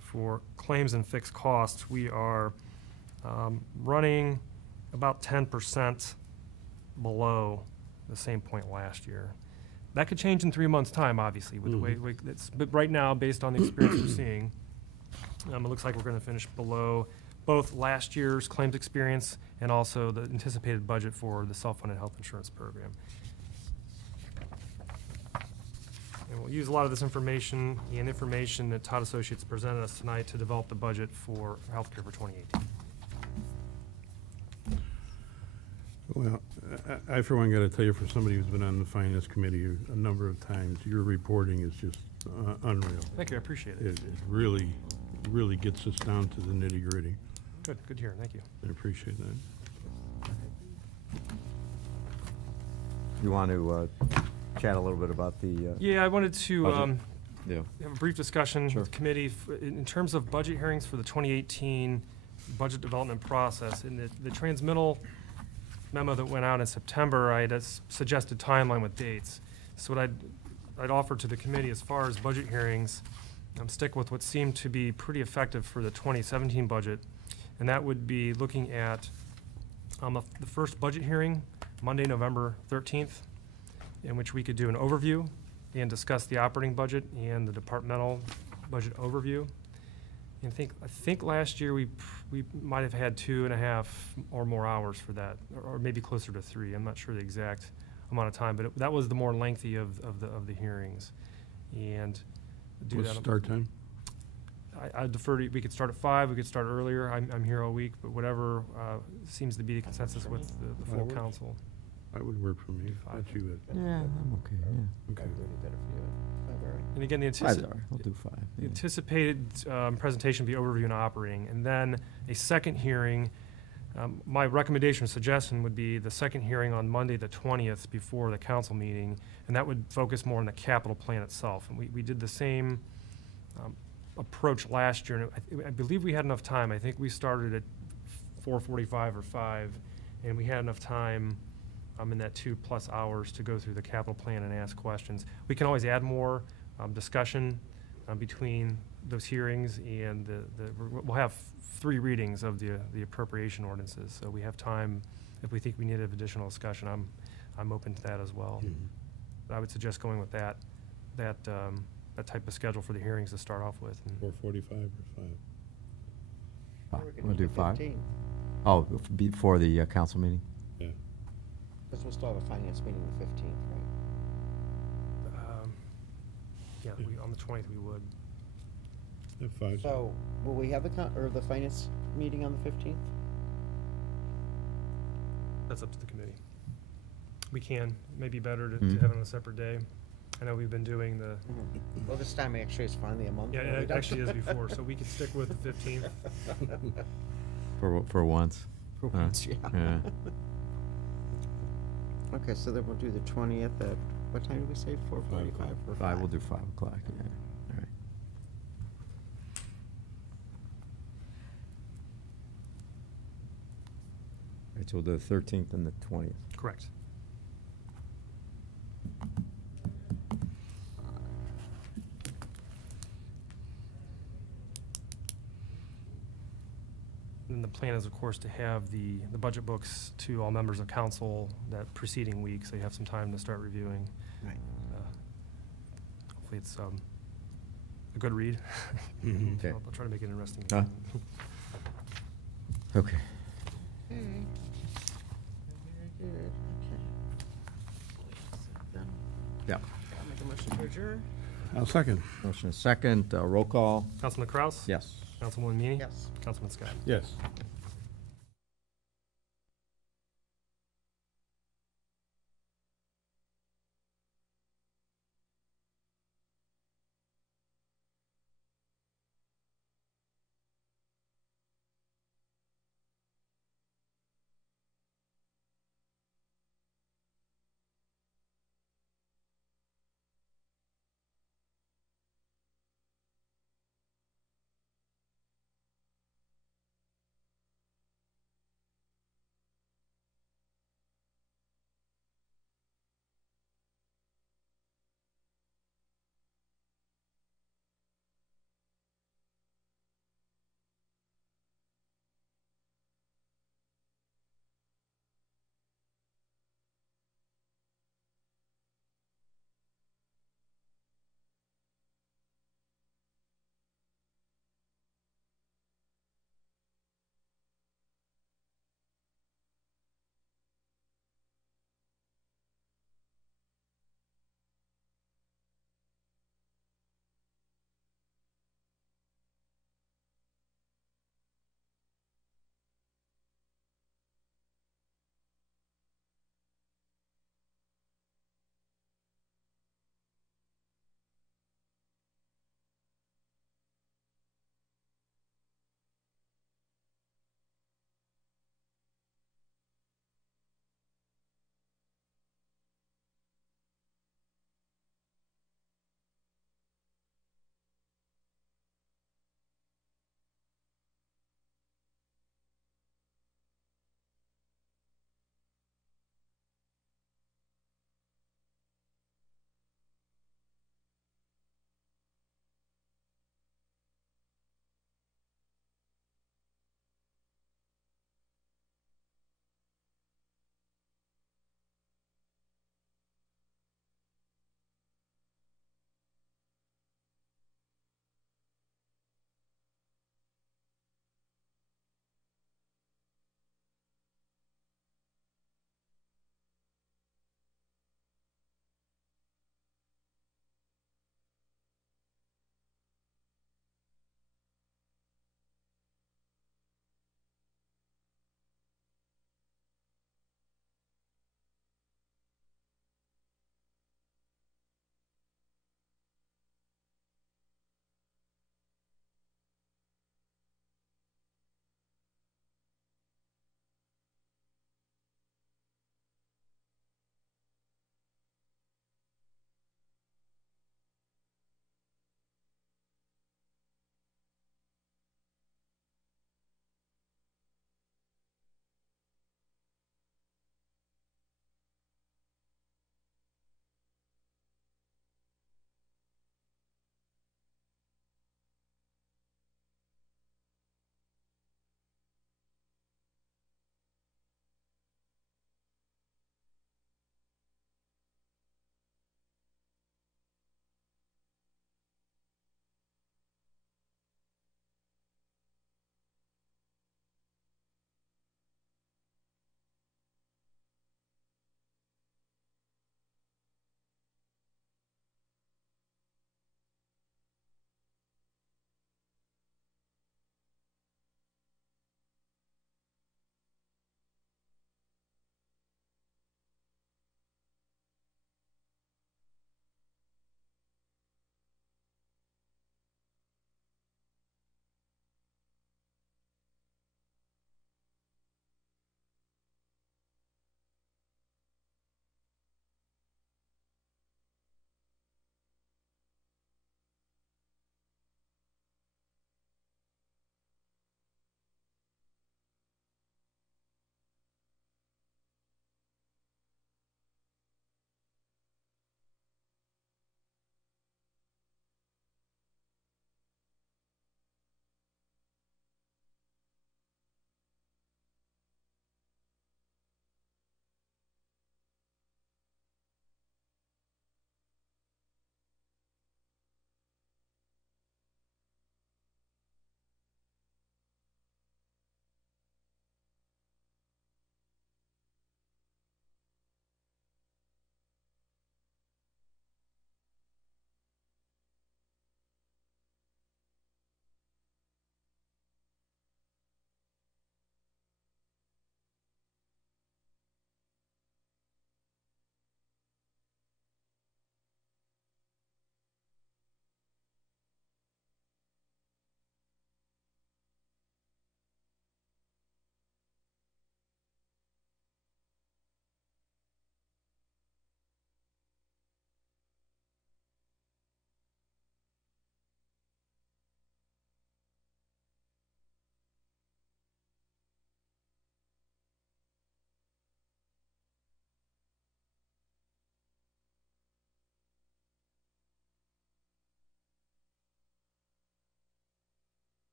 for claims and fixed costs, we are running about 10% below the same point last year. That could change in 3 months' time, obviously, with the way but right now, based on the experience we're seeing, it looks like we're going to finish below both last year's claims experience and also the anticipated budget for the self-funded health insurance program. And we'll use a lot of this information and information that Todd Associates presented us tonight to develop the budget for healthcare for 2018. Well, I for one got to tell you, for somebody who's been on the finance committee a number of times, your reporting is just unreal. Thank you, I appreciate it. It really, really gets us down to the nitty-gritty. Good to hear, thank you. I appreciate that. You want to chat a little bit about the? Yeah, I wanted to Budget. Yeah. have a brief discussion Sure. with the committee in terms of budget hearings for the 2018 budget development process. In the transmittal memo that went out in September, I had a suggested timeline with dates. So what I'd offer to the committee as far as budget hearings, stick with what seemed to be pretty effective for the 2017 budget, and that would be looking at the first budget hearing, Monday, November 13th, in which we could do an overview and discuss the operating budget and the departmental budget overview. And I think last year we might have had 2.5 or more hours for that, or maybe closer to 3. I'm not sure the exact amount of time, but that was the more lengthy of the hearings. And do What's that. start time? I defer to, we could start at 5, we could start earlier. I'm here all week, but whatever seems to be the consensus with the full works. council. That would work for me. Five. That's you. Yeah, I'm okay, yeah. Okay. 5:30 better for you. 5, all right. And again, the Five's all right, I'll do 5. the yeah. anticipated presentation will be overview and operating, and then a second hearing. My recommendation or suggestion would be the second hearing on Monday, the 20th, before the council meeting, and that would focus more on the capital plan itself. And we did the same approach last year, and I believe we had enough time. I think we started at 4:45 or 5, and we had enough time in that 2+ hours to go through the capital plan and ask questions. We can always add more discussion between those hearings, and we'll have 3 readings of the appropriation ordinances, so we have time. If we think we need additional discussion, I'm open to that as well. But I would suggest going with that type of schedule for the hearings to start off with. And 4:45 or 5? We're We'll do the 5? 15th, Oh, before the council meeting? Yeah. because we'll still have a finance meeting the 15th, right? Yeah, on the 20th we would. At 5. So, will we have the finance meeting on the 15th? That's up to the committee. We can, it may be better to Mhm. have it on a separate day. I know we've been doing the, Well, this time actually it's finally a month. yeah, early. it actually is before, so we could stick with the 15th. For once? For once, yeah. Yeah. Okay, so then we'll do the 20th at, what time did we say, 4:45 or 5, we'll do 5 o'clock, yeah, all right. All right, so we'll do the 13th and the 20th. Correct. And the plan is, of course, to have the budget books to all members of council that preceding week, so you have some time to start reviewing. Right. Hopefully it's a good read. Okay. I'll try to make it interesting. Huh? Okay. Okay. Very good, okay. Yeah. I'll make a motion to adjourn. I'll second. Motion is second, roll call, Councilman Kraus? yes. Councilwoman Meany? Yes. Councilman Scott? Yes.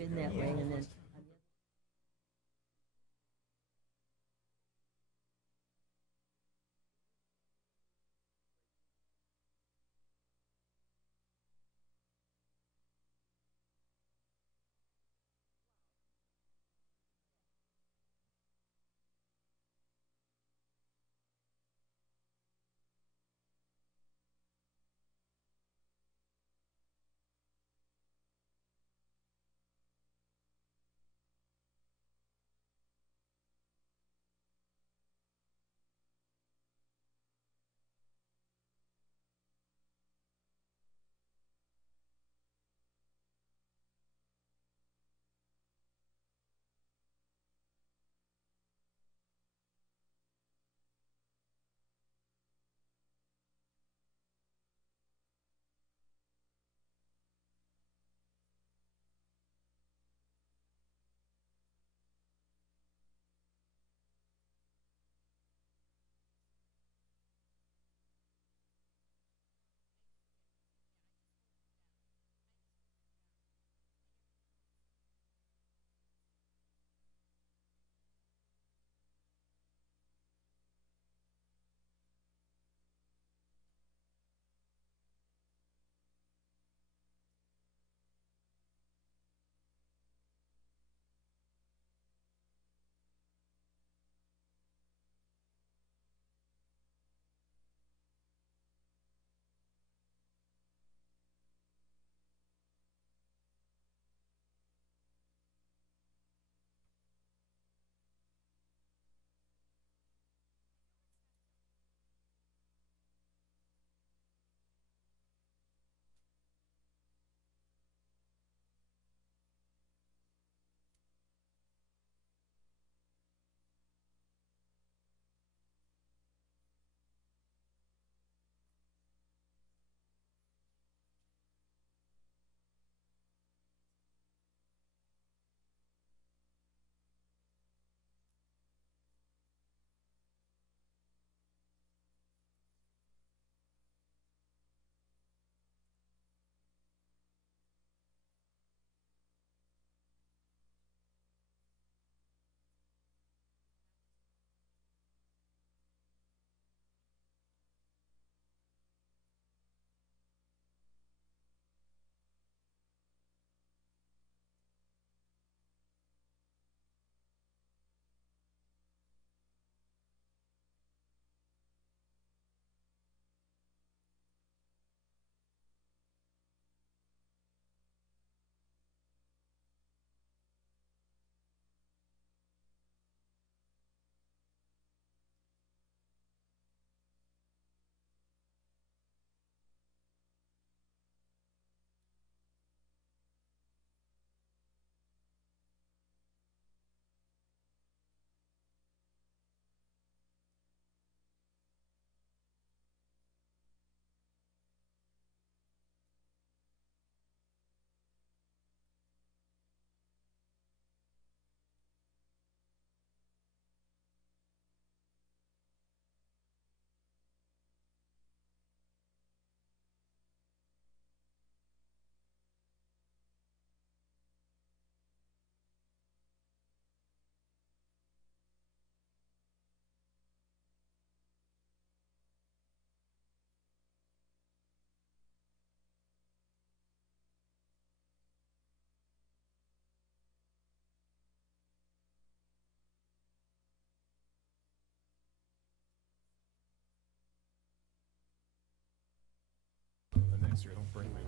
been that way, and then.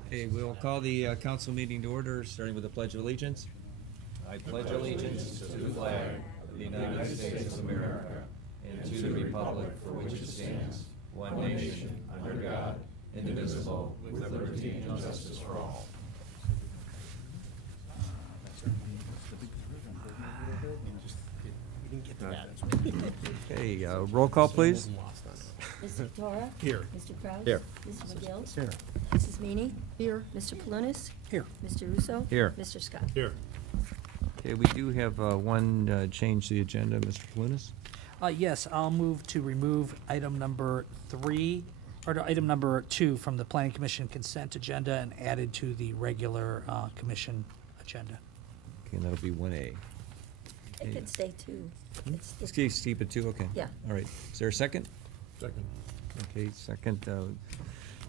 Okay, we'll call the council meeting to order, starting with the Pledge of Allegiance. I pledge allegiance to the flag of the United States of America and to the republic for which it stands, one nation, under God, indivisible, with liberty and justice for all. Okay, roll call, please. Mr. Torra? Here. Mr. Kraus? Here. Mrs. McGill? Here. Mrs. Meany? Here. Mr. Palunas? Here. Mr. Russo? Here. Mr. Scott? Here. Okay, we do have one change to the agenda, Mr. Palunas. Yes, I'll move to remove item number 3, or to item number 2 from the Planning Commission consent agenda and add it to the regular commission agenda. Okay, and that'll be 1A. It could stay two. It's- Let's keep it 2, okay. Yeah. All right. Is there a second? Second. Okay, second.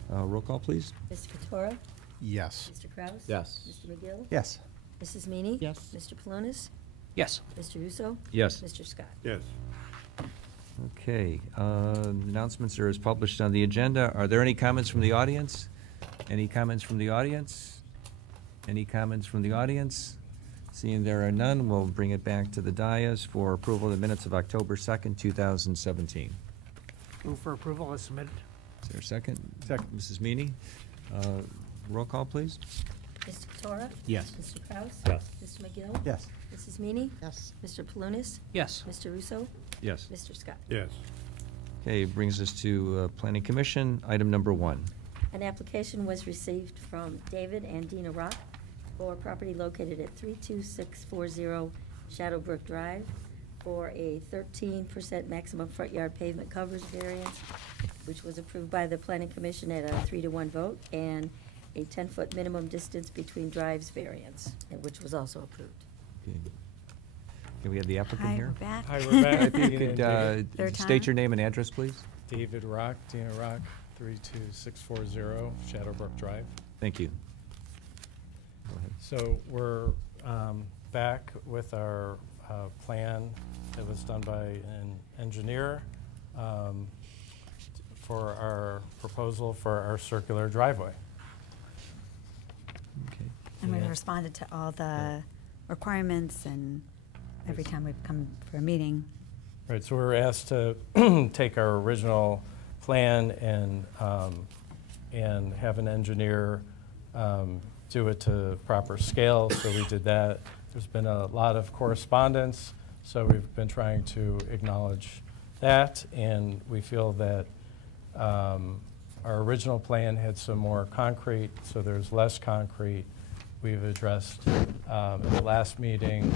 Roll call, please. Mr. Katora? Yes. Mr. Kraus? Yes. Mr. McGill? Yes. Mrs. Meany? Yes. Mr. Palunas? Yes. Mr. Russo? Yes. Mr. Scott? Yes. Okay, announcements are as published on the agenda. Are there any comments from the audience? Any comments from the audience? Any comments from the audience? Seeing there are none, we'll bring it back to the dais for approval of the minutes of October 2nd, 2017. Move for approval as submitted. Is there a second? Second. Mrs. Meany? Roll call, please. Mr. Katora? Yes. Mr. Kraus? Yes. Mr. McGill? Yes. Mrs. Meany? Yes. Mr. Palunas? Yes. Mr. Russo? Yes. Mr. Scott? Yes. Okay, brings us to Planning Commission, item number 1. An application was received from David and Dina Rock for property located at 32640 Shadowbrook Drive for a 13% maximum front yard pavement coverage variance, which was approved by the Planning Commission at a 3-to-1 vote, and a 10-foot minimum distance between drives variance, which was also approved. Okay. Can we have the applicant Hi, here? we're back. Hi, we're back. If you could Third state time? your name and address, please. David Rock, Dina Rock, 32640 Shadowbrook Drive. Thank you. Go ahead. So we're back with our plan that was done by an engineer for our proposal for our circular driveway. Okay. And we've Yeah. responded to all the requirements and every time we've come for a meeting. Right, so we were asked to take our original plan and have an engineer do it to proper scale, so we did that. There's been a lot of correspondence, so we've been trying to acknowledge that, and we feel that our original plan had some more concrete, so there's less concrete. We've addressed in the last meeting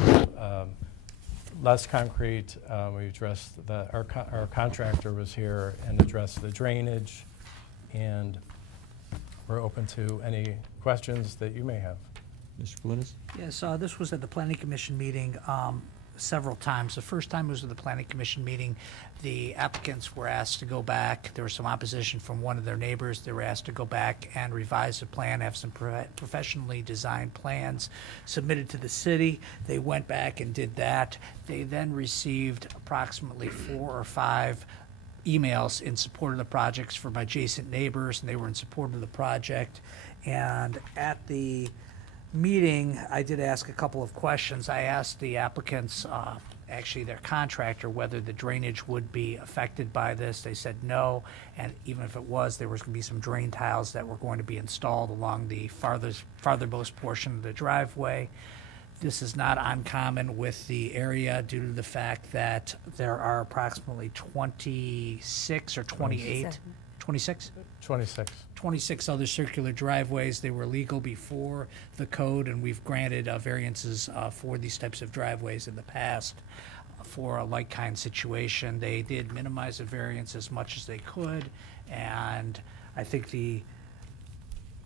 less concrete. We addressed our contractor was here and addressed the drainage, and we're open to any questions that you may have. Mr. Palunas? Yes, this was at the Planning Commission meeting several times. The first time was at the Planning Commission meeting. The applicants were asked to go back. There was some opposition from one of their neighbors. They were asked to go back and revise the plan, have some professionally designed plans submitted to the city. They went back and did that. They then received approximately 4 or 5 emails in support of the projects from adjacent neighbors, and they were in support of the project. And at the meeting, I did ask a couple of questions. I asked the applicants, actually their contractor, whether the drainage would be affected by this. They said no, and even if it was, there was going to be some drain tiles that were going to be installed along the farthermost portion of the driveway. This is not uncommon with the area due to the fact that there are approximately 26 or 28, 26? 26 other circular driveways. They were legal before the code, and we've granted variances for these types of driveways in the past for a like-kind situation. They did minimize the variance as much as they could, and I think the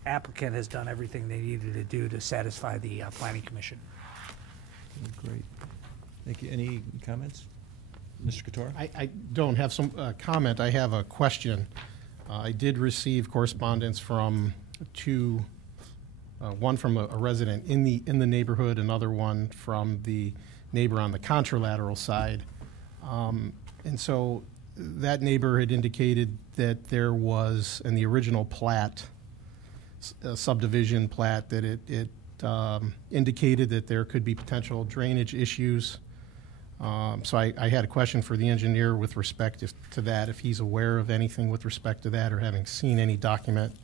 applicant has done everything they needed to do to satisfy the Planning Commission. Great. Thank you. Any comments? Mr. Couture? I don't have some comment. I have a question. I did receive correspondence from two, one from a resident in the neighborhood, another one from the neighbor on the contralateral side. And so that neighbor had indicated that there was, in the original plat, subdivision plat, that it indicated that there could be potential drainage issues. So I had a question for the engineer with respect to that, if he's aware of anything with respect to that or having seen any document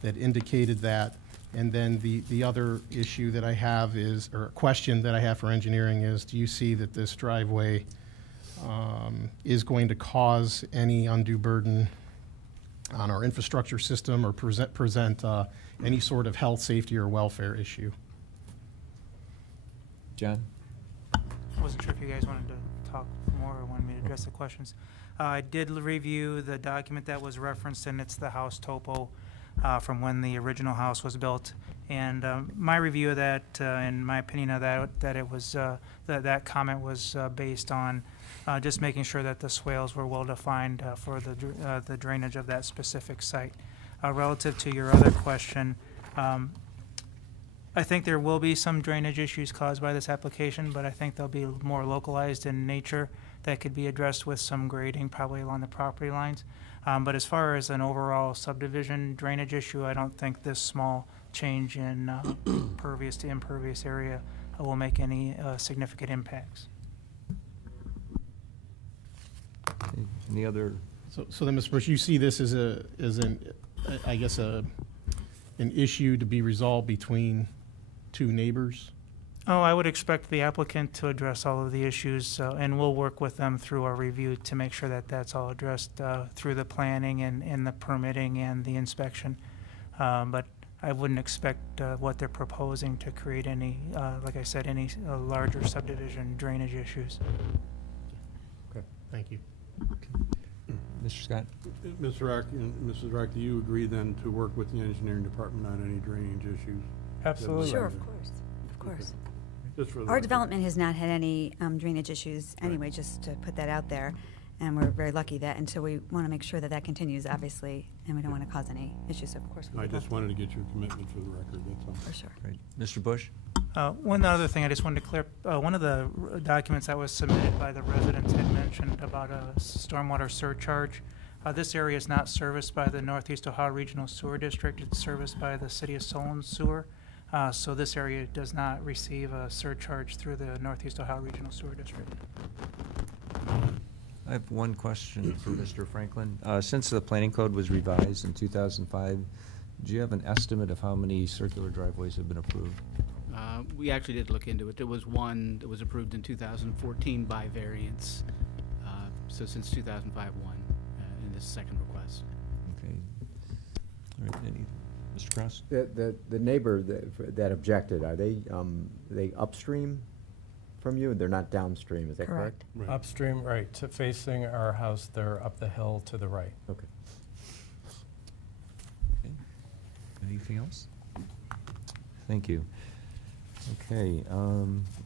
that indicated that. And then the other issue that I have is, or question that I have for engineering is, do you see that this driveway is going to cause any undue burden on our infrastructure system or present any sort of health, safety, or welfare issue? John? I wasn't sure if you guys wanted to talk more or wanted me to address the questions. I did review the document that was referenced, and it's the house topo. from when the original house was built. And my review of that, and my opinion of that it was that comment was based on just making sure that the swales were well defined for the drainage of that specific site. Relative to your other question, I think there will be some drainage issues caused by this application, but I think they'll be more localized in nature that could be addressed with some grading probably along the property lines. But as far as an overall subdivision drainage issue, I don't think this small change in pervious to impervious area will make any significant impacts. Any other? So then, Mr. Bush, you see this as I guess an issue to be resolved between two neighbors? Oh, I would expect the applicant to address all of the issues, and we'll work with them through our review to make sure that that's all addressed through the planning and the permitting and the inspection. But I wouldn't expect what they're proposing to create any, like I said, any larger subdivision drainage issues. Okay, thank you. Mr. Scott? Mr. Rock and Mrs. Rock, do you agree then to work with the engineering department on any drainage issues? Absolutely. Sure, of course, of course. Just for the Our record. development has not had any drainage issues anyway, just to put that out there. And we're very lucky that, and so we want to make sure that that continues, obviously, and we don't want to cause any issues, so of course. I just wanted to get your commitment for the record, that's all. For sure. Great. Mr. Bush? One other thing I just wanted to clear, one of the documents that was submitted by the residents had mentioned about a stormwater surcharge. This area is not serviced by the Northeast Ohio Regional Sewer District. It's serviced by the City of Solon Sewer. So this area does not receive a surcharge through the Northeast Ohio Regional Sewer District. I have one question for Mr. Franklin. Since the planning code was revised in 2005, do you have an estimate of how many circular driveways have been approved? We actually did look into it. There was one that was approved in 2014 by variance. So since 2005, one in this second request. Okay. All right. Mr. Cross? The neighbor that objected, are they upstream from you? They're not downstream, is that correct? Right. Upstream, right, to facing our house, they're up the hill to the right. Okay. Okay. Anything else? Thank you. Okay,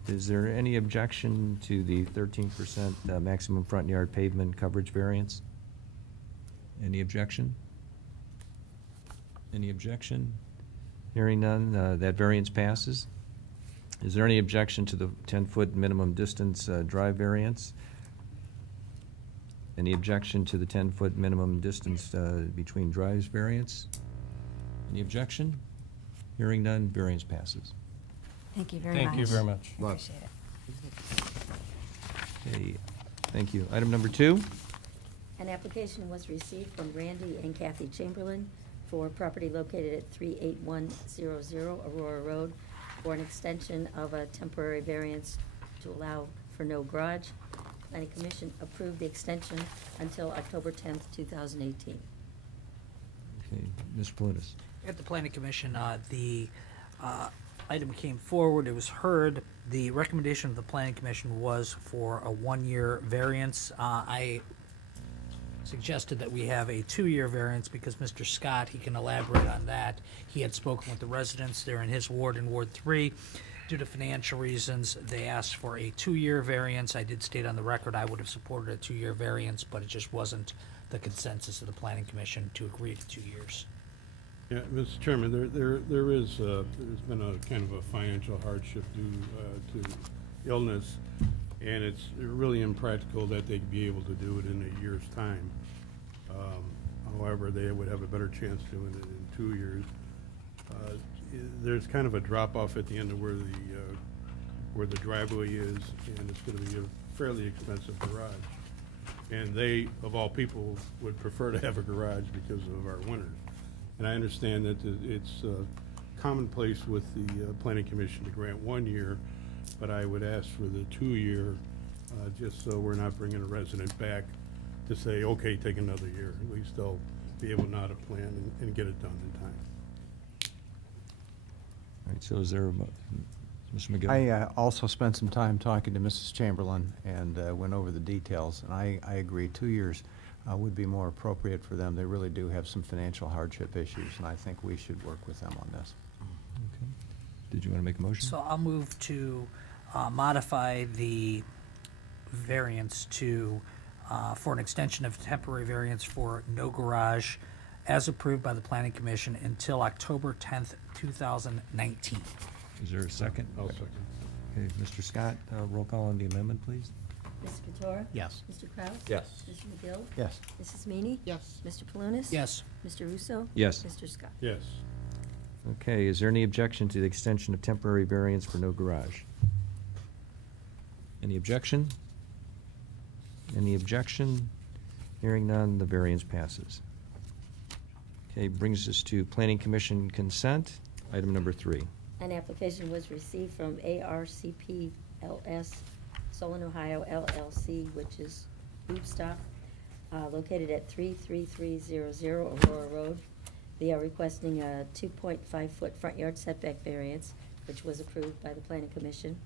is there any objection to the 13% maximum front yard pavement coverage variance? Any objection? Any objection? Hearing none, that variance passes. Is there any objection to the 10-foot minimum distance drive variance? Any objection to the 10-foot minimum distance between drives variance? Any objection? Hearing none, variance passes. Thank you very much. Thank you very much. Appreciate it. Okay, thank you. Item number 2. An application was received from Randy and Kathy Chamberlain for property located at 38100 Aurora Road for an extension of a temporary variance to allow for no garage. Planning Commission approved the extension until October 10th, 2018. Okay, Mr. Palunas. At the Planning Commission, the item came forward, it was heard. The recommendation of the Planning Commission was for a 1-year variance. I suggested that we have a 2-year variance because Mr. Scott, he can elaborate on that. He had spoken with the residents there in his ward, in Ward 3. Due to financial reasons, they asked for a 2-year variance. I did state on the record I would have supported a 2-year variance, but it just wasn't the consensus of the Planning Commission to agree to 2 years. Yeah, Mr. Chairman, there's been a kind of a financial hardship due to illness, and it's really impractical that they'd be able to do it in a year's time. However, they would have a better chance doing it in 2 years. There's kind of a drop-off at the end of where the driveway is, and it's going to be a fairly expensive garage. And they, of all people, would prefer to have a garage because of our winters. And I understand that it's commonplace with the Planning Commission to grant 1 year, but I would ask for the 2-year, just so we're not bringing a resident back to say, okay, take another year. At least they'll be able now to plan and get it done in time. All right, so is there Mr. McGill? I also spent some time talking to Mrs. Chamberlain and went over the details, and I agree, 2 years. would be more appropriate for them. They really do have some financial hardship issues, and I think we should work with them on this. Okay. Did you want to make a motion? So I'll move to modify the variance to, for an extension of temporary variance for no garage as approved by the Planning Commission until October 10th, 2019. Is there a second? I'll second. Okay, Mr. Scott, roll call on the amendment, please. Mr. Katora? Yes. Mr. Kraus? Yes. Mr. McGill? Yes. Mrs. Meany? Yes. Mr. Palunas? Yes. Mr. Russo? Yes. Mr. Scott? Yes. Okay, is there any objection to the extension of temporary variance for no garage? Any objection? Any objection? Hearing none, the variance passes. Okay, brings us to Planning Commission consent, item number 3. An application was received from ARCP LS Solon, Ohio LLC, which is Food Stop, located at 33300 Aurora Road. They are requesting a 2.5-foot front yard setback variance, which was approved by the Planning Commission.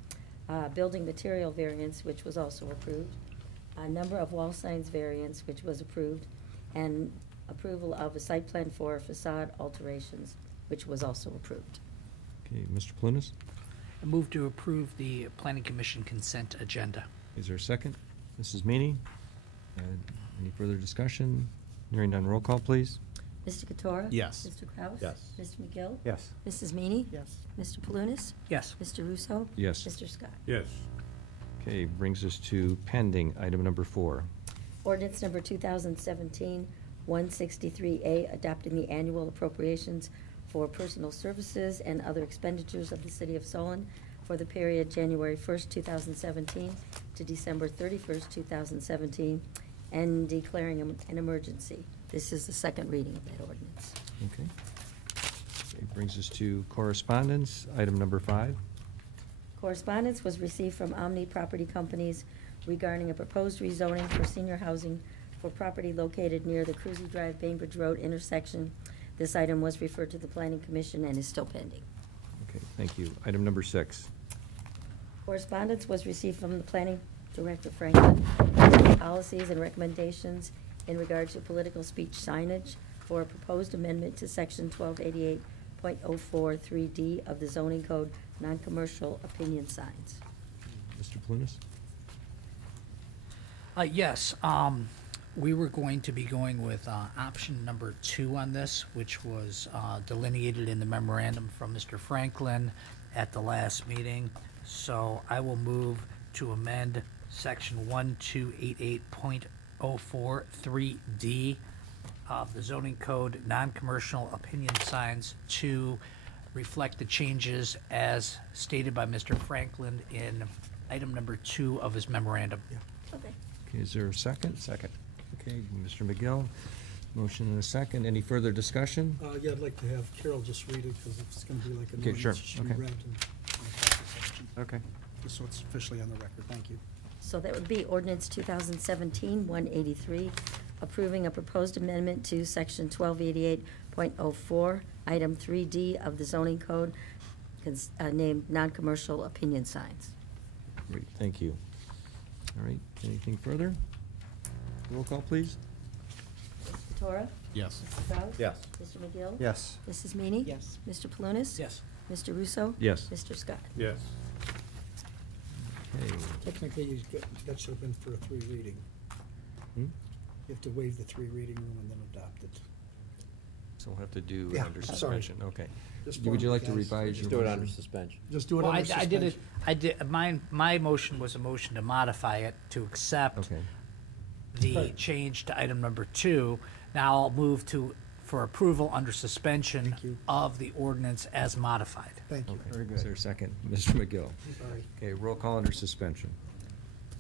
Building material variance, which was also approved. A number of wall signs variance, which was approved. And approval of a site plan for facade alterations, which was also approved. Okay, Mr. Palunas, I move to approve the Planning Commission consent agenda. is there a second? Mrs. Meany? Any further discussion? Hearing none, roll call, please. Mr. Katora? Yes. Mr. Kraus? Yes. Mr. McGill? Yes. Mrs. Meany? Yes. Mr. Palunas? Yes. Mr. Russo? Yes. Mr. Scott? Yes. Okay, brings us to pending, item number 4. Ordinance number 2017-163A, adopting the annual appropriations for personal services and other expenditures of the City of Solon for the period January 1st, 2017 to December 31st, 2017, and declaring an emergency. This is the second reading of that ordinance. Okay. Okay, brings us to correspondence, item number 5. Correspondence was received from Omni Property Companies regarding a proposed rezoning for senior housing for property located near the Cruzy Drive Bainbridge Road intersection. This item was referred to the Planning Commission and is still pending. Okay, thank you. Item number 6. Correspondence was received from the Planning Director Franklin, policies and recommendations in regard to political speech signage for a proposed amendment to section 1288.043D of the zoning code, non-commercial opinion signs. Mr. Palunas? Yes, we were going to be going with option number 2 on this, which was delineated in the memorandum from Mr. Franklin at the last meeting. So I will move to amend section 1288.043D of the zoning code, non-commercial opinion signs, to reflect the changes as stated by Mr. Franklin in item number 2 of his memorandum. Okay. Okay, is there a second? Second. Okay, Mr. McGill, motion and a second. Any further discussion? Yeah, I'd like to have Carol just read it, because it's gonna be like an Okay, sure. ordinance, it should be Okay. read in the proper section, Okay. just so it's officially on the record. Thank you. So that would be ordinance 2017-183, approving a proposed amendment to section 1288.04, item 3D of the zoning code, named non-commercial opinion signs. Great, thank you. All right, anything further? Roll call, please. Mr. Katora? Yes. Mr. Kraus? Yes. Mr. McGill? Yes. Mrs. Meany? Yes. Mr. Palunas? Yes. Mr. Russo? Yes. Mr. Scott? Yes. Okay. Technically, that should have been for a 3 reading. Hmm? You have to waive the 3 reading rule and then adopt it. So we'll have to do Yeah, under sorry. suspension, okay. Just Would you like to formally, guys. revise your motion? suspension. Just do it Well, under I did it, suspension. my motion was a motion to modify it to accept Okay. the Right. change to item number 2. Now I'll move for approval under suspension Thank you. of the ordinance as modified. Thank you. Okay, Very is good. there a second? Mr. McGill? Sorry. Okay, roll call under suspension.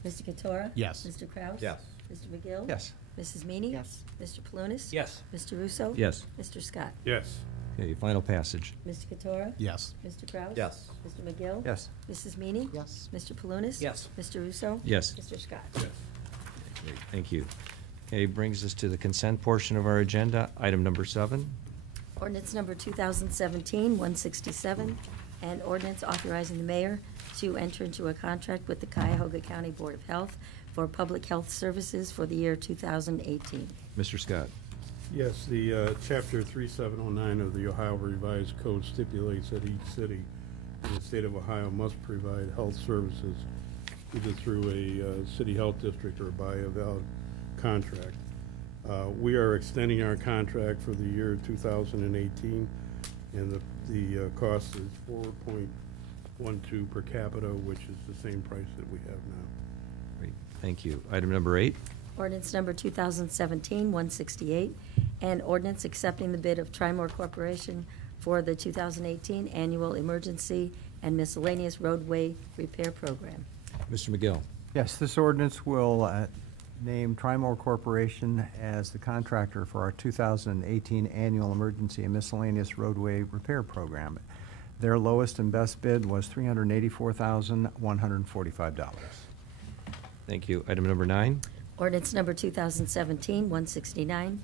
Mr. Katora? Yes. Mr. Kraus? Yes. Mr. McGill? Yes. Mrs. Meany? Yes. Mr. Palunas? Yes. Mr. Russo? Yes. Mr. Scott? Yes. Okay, final passage. Mr. Katora? Yes. Mr. Kraus? Yes. Mr. McGill? Yes. Mrs. Meany? Yes. Mr. Palunas? Yes. Mr. Russo? Yes. Mr. Scott? Yes. Great, thank you. Okay, brings us to the consent portion of our agenda, item number 7. Ordinance number 2017-167, and ordinance authorizing the mayor to enter into a contract with the Cuyahoga County Board of Health for public health services for the year 2018. Mr. Scott. Yes, the Chapter 3709 of the Ohio Revised Code stipulates that each city in the state of Ohio must provide health services either through a city health district or by a valid contract. We are extending our contract for the year 2018, and the cost is 4.12 per capita, which is the same price that we have now. Great, thank you. Item number 8. Ordinance number 2017-168, and ordinance accepting the bid of Trimore Corporation for the 2018 Annual Emergency and Miscellaneous Roadway Repair Program. Mr. McGill. Yes, this ordinance will name Trimore Corporation as the contractor for our 2018 Annual Emergency and Miscellaneous Roadway Repair Program. Their lowest and best bid was $384,145. Thank you. Item number 9. Ordinance number 2017-169,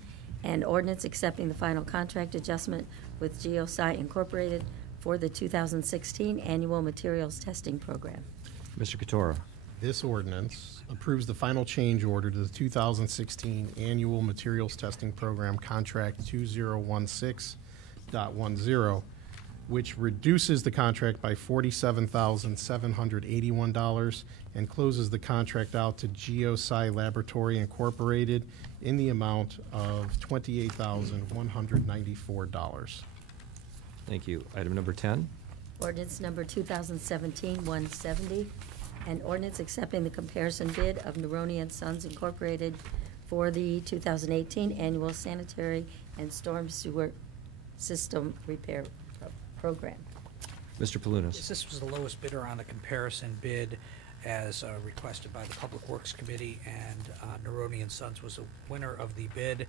and ordinance accepting the final contract adjustment with GeoSci Incorporated for the 2016 Annual Materials Testing Program. Mr. Katora. This ordinance approves the final change order to the 2016 Annual Materials Testing Program Contract 2016.10, which reduces the contract by $47,781 and closes the contract out to GeoSci Laboratory Incorporated in the amount of $28,194. Thank you. Item number 10. Ordinance number 2017-170, and ordinance accepting the comparison bid of Neroni and Sons Incorporated for the 2018 Annual Sanitary and Storm Sewer System Repair Program. Mr. Palunas. This was the lowest bidder on the comparison bid as requested by the Public Works Committee, and Neroni and Sons was the winner of the bid,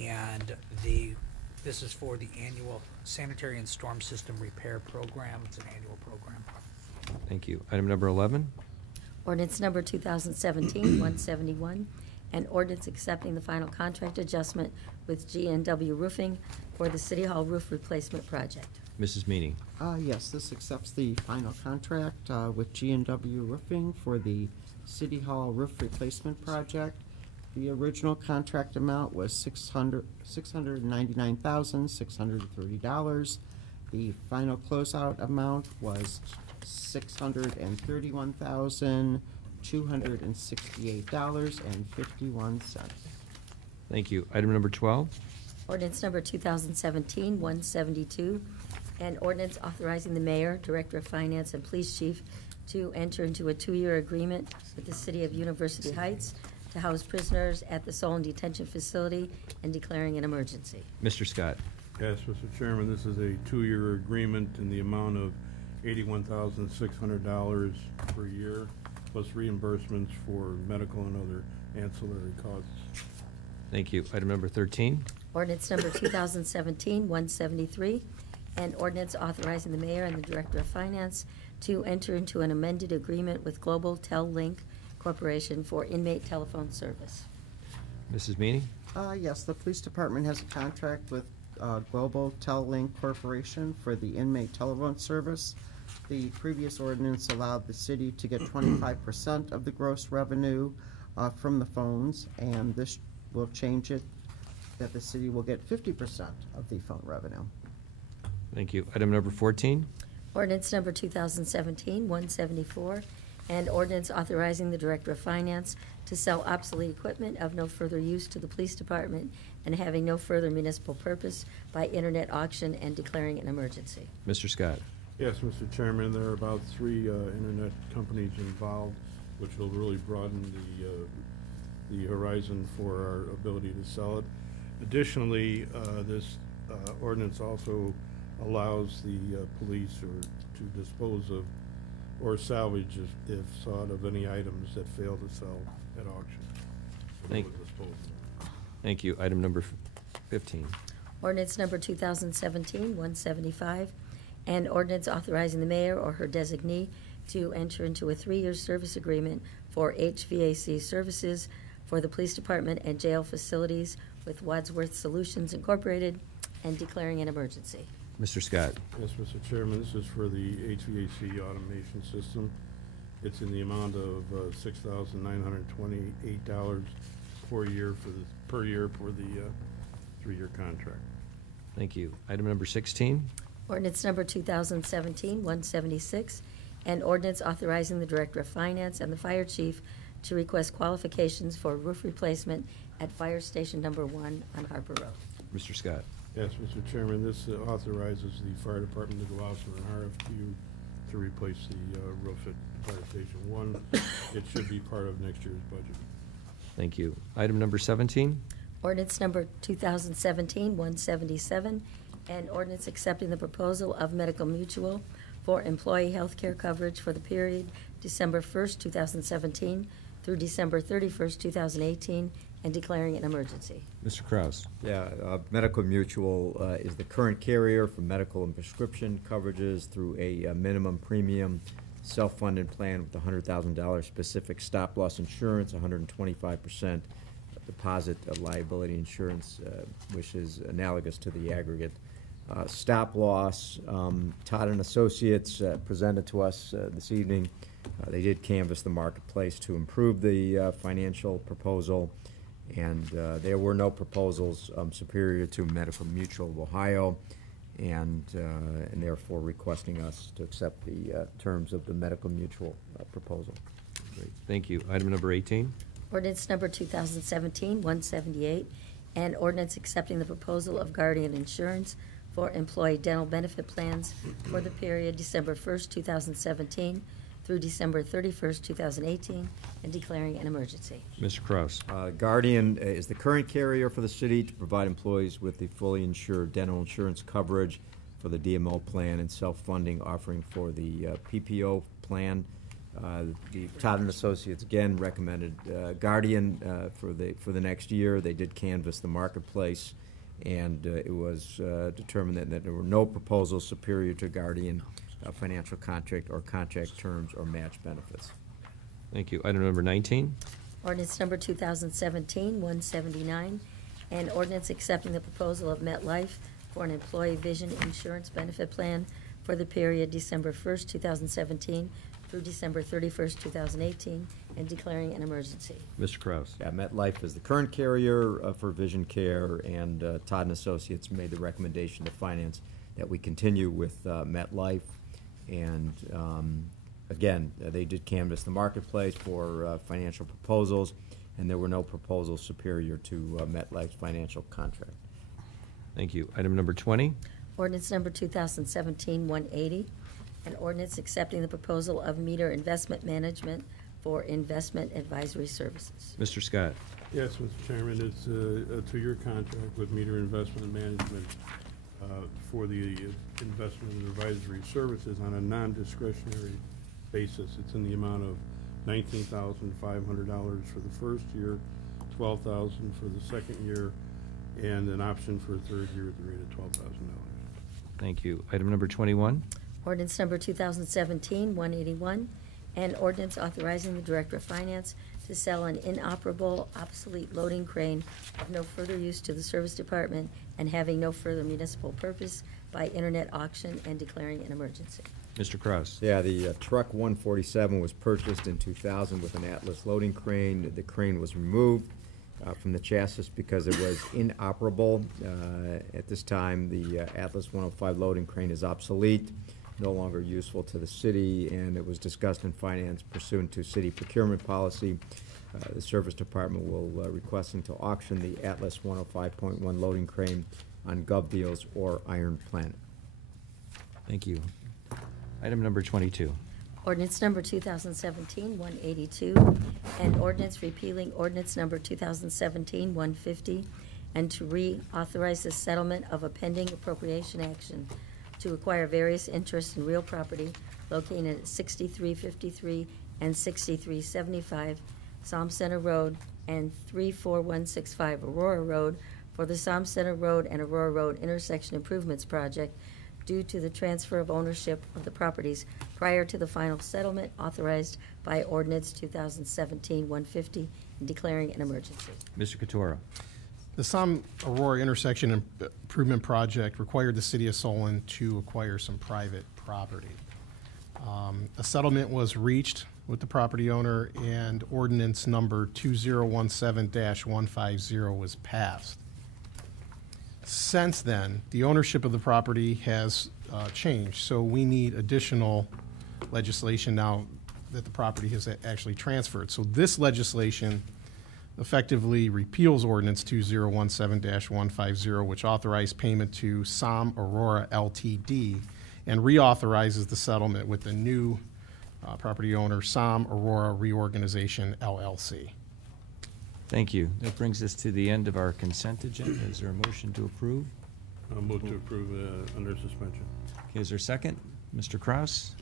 and this is for the Annual Sanitary and Storm System Repair Program. It's an annual program. Thank you. Item number 11. Ordinance number 2017-171, and ordinance accepting the final contract adjustment with GNW Roofing for the City Hall roof replacement project. Mrs. Meany. Yes, this accepts the final contract with G&W Roofing for the City Hall roof replacement project. The original contract amount was $699,630. The final closeout amount was $631,268.51. Thank you. Item number 12. Ordinance number 2017-172, and ordinance authorizing the mayor, director of finance, and police chief to enter into a 2-year agreement with the city of University Heights to house prisoners at the Solon Detention Facility and declaring an emergency. Mr. Scott. Yes, Mr. Chairman, this is a 2-year agreement in the amount of $81,600 per year, plus reimbursements for medical and other ancillary costs. Thank you. Item number 13. Ordinance number 2017-173, and ordinance authorizing the mayor and the director of finance to enter into an amended agreement with Global Tel Link Corporation for inmate telephone service. Mrs. Meany. Yes, the police department has a contract with Global Tel Link Corporation for the inmate telephone service. The previous ordinance allowed the city to get 25% of the gross revenue from the phones, and this will change it that the city will get 50% of the phone revenue. Thank you. Item number 14. Ordinance number 2017-174, and ordinance authorizing the director of finance to sell obsolete equipment of no further use to the police department and having no further municipal purpose by internet auction and declaring an emergency. Mr. Scott. Yes, Mr. Chairman, there are about 3 internet companies involved, which will really broaden the horizon for our ability to sell it. Additionally, this ordinance also allows the police to dispose of or salvage, if sought, of any items that fail to sell at auction. Thank you. Item number 15. Ordinance number 2017-175, and ordinance authorizing the mayor or her designee to enter into a 3-year service agreement for HVAC services for the police department and jail facilities with Wadsworth Solutions Incorporated and declaring an emergency. Mr. Scott. Yes, Mr. Chairman, this is for the HVAC automation system. It's in the amount of $6,928 per year for the 3-year contract. Thank you. Item number 16. Ordinance number 2017-176, and ordinance authorizing the Director of Finance and the Fire Chief to request qualifications for roof replacement at Fire Station Number 1 on Harbor Road. Mr. Scott. Yes, Mr. Chairman, this authorizes the fire department to go out for an RFQ to replace the roof at Fire Station 1. It should be part of next year's budget. Thank you. Item number 17. Ordinance number 2017-177, and ordinance accepting the proposal of Medical Mutual for employee health care coverage for the period December 1st, 2017 through December 31st, 2018, and declaring an emergency. Mr. Kraus. Yeah, Medical Mutual is the current carrier for medical and prescription coverages through a minimum premium self-funded plan with $100,000 specific stop-loss insurance, 125% deposit liability insurance, which is analogous to the aggregate stop-loss. Todd and Associates presented to us this evening. They did canvass the marketplace to improve the financial proposal, and there were no proposals superior to Medical Mutual of Ohio, and therefore requesting us to accept the terms of the Medical Mutual proposal. Great. Thank you. Item number 18. Ordinance number 2017-178, and ordinance accepting the proposal of Guardian Insurance for employee dental benefit plans for the period December 1st, 2017 through December 31st, 2018, and declaring an emergency. Mr. Kraus. Guardian is the current carrier for the city to provide employees with the fully insured dental insurance coverage for the DMO plan and self-funding offering for the PPO plan. The Todd and Associates again recommended Guardian for the next year. They did canvass the marketplace, and it was determined that there were no proposals superior to Guardian financial contract or contract terms or match benefits. Thank you. Item number 19. Ordinance number 2017-179, and ordinance accepting the proposal of MetLife for an employee vision insurance benefit plan for the period December 1st, 2017 through December 31st, 2018, and declaring an emergency. Mr. Kraus. Yeah, MetLife is the current carrier for vision care, and Todd and Associates made the recommendation to Finance that we continue with MetLife. And again, they did canvass the marketplace for financial proposals, and there were no proposals superior to MetLife's financial contract. Thank you. Item number 20. Ordinance number 2017-180, an ordinance accepting the proposal of Meter Investment Management for investment advisory services. Mr. Scott. Yes, Mr. Chairman, it's a 2-year contract with Meter Investment Management for the investment and advisory services on a non-discretionary basis. It's in the amount of $19,500 for the first year, $12,000 for the second year, and an option for a third year at the rate of $12,000. Thank you. Item number 21. Ordinance number 2017-181, and ordinance authorizing the Director of Finance to sell an inoperable, obsolete loading crane of no further use to the Service Department and having no further municipal purpose by internet auction and declaring an emergency. Mr. Kraus. Yeah, the Truck 147 was purchased in 2000 with an Atlas loading crane. The crane was removed from the chassis because it was inoperable. At this time, the Atlas 105 loading crane is obsolete, no longer useful to the city, and it was discussed in Finance pursuant to city procurement policy. The Service Department will requesting to auction the Atlas 105.1 loading crane on GovDeals or Iron Planet. Thank you. Item number 22. Ordinance number 2017-182, and ordinance repealing ordinance number 2017-150, and to reauthorize the settlement of a pending appropriation action to acquire various interests in real property located at 6353 and 6375 Psalm Center Road and 34165 Aurora Road for the Psalm Center Road and Aurora Road intersection improvements project due to the transfer of ownership of the properties prior to the final settlement authorized by ordinance 2017-150 and declaring an emergency. Mr. Katora. The Psalm Aurora intersection improvement project required the city of Solon to acquire some private property. A settlement was reached with the property owner, and ordinance number 2017-150 was passed. Since then, the ownership of the property has changed, so we need additional legislation now that the property has actually transferred. So this legislation effectively repeals ordinance 2017-150, which authorized payment to SOM Aurora LTD, and reauthorizes the settlement with the new property owner, SOM Aurora Reorganization LLC. Thank you. That brings us to the end of our consent agenda. Is there a motion to approve? I'll move to approve under suspension. Okay, is there a second? Mr. Kraus?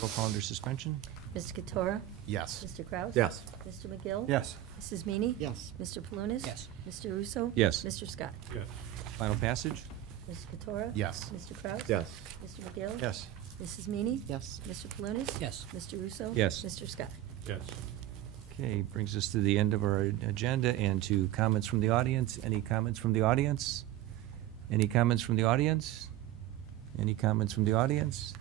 Roll call under suspension? Mr. Katora? Yes. Mr. Kraus? Yes. Mr. McGill? Yes. Mrs. Meany? Yes. Mr. Palunas? Yes. Mr. Russo? Yes. Mr. Scott? Yes. Final passage? Mr. Katora? Yes. Mr. Kraus? Yes. Mr. McGill? Yes. Mrs. Meany? Yes. Mr. Palunas? Yes. Mr. Russo? Yes. Mr. Scott? Yes. Okay, brings us to the end of our agenda and to comments from the audience. Any comments from the audience? Any comments from the audience? Any comments from the audience?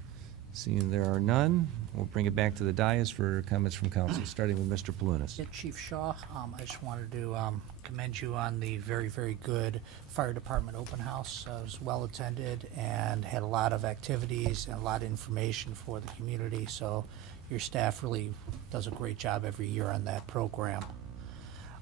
Seeing there are none, we'll bring it back to the dais for comments from council, starting with Mr. Palunas. Yeah, Chief Shaw, I just wanted to commend you on the very, very good fire department open house. It was well attended and had a lot of activities and a lot of information for the community. So your staff really does a great job every year on that program.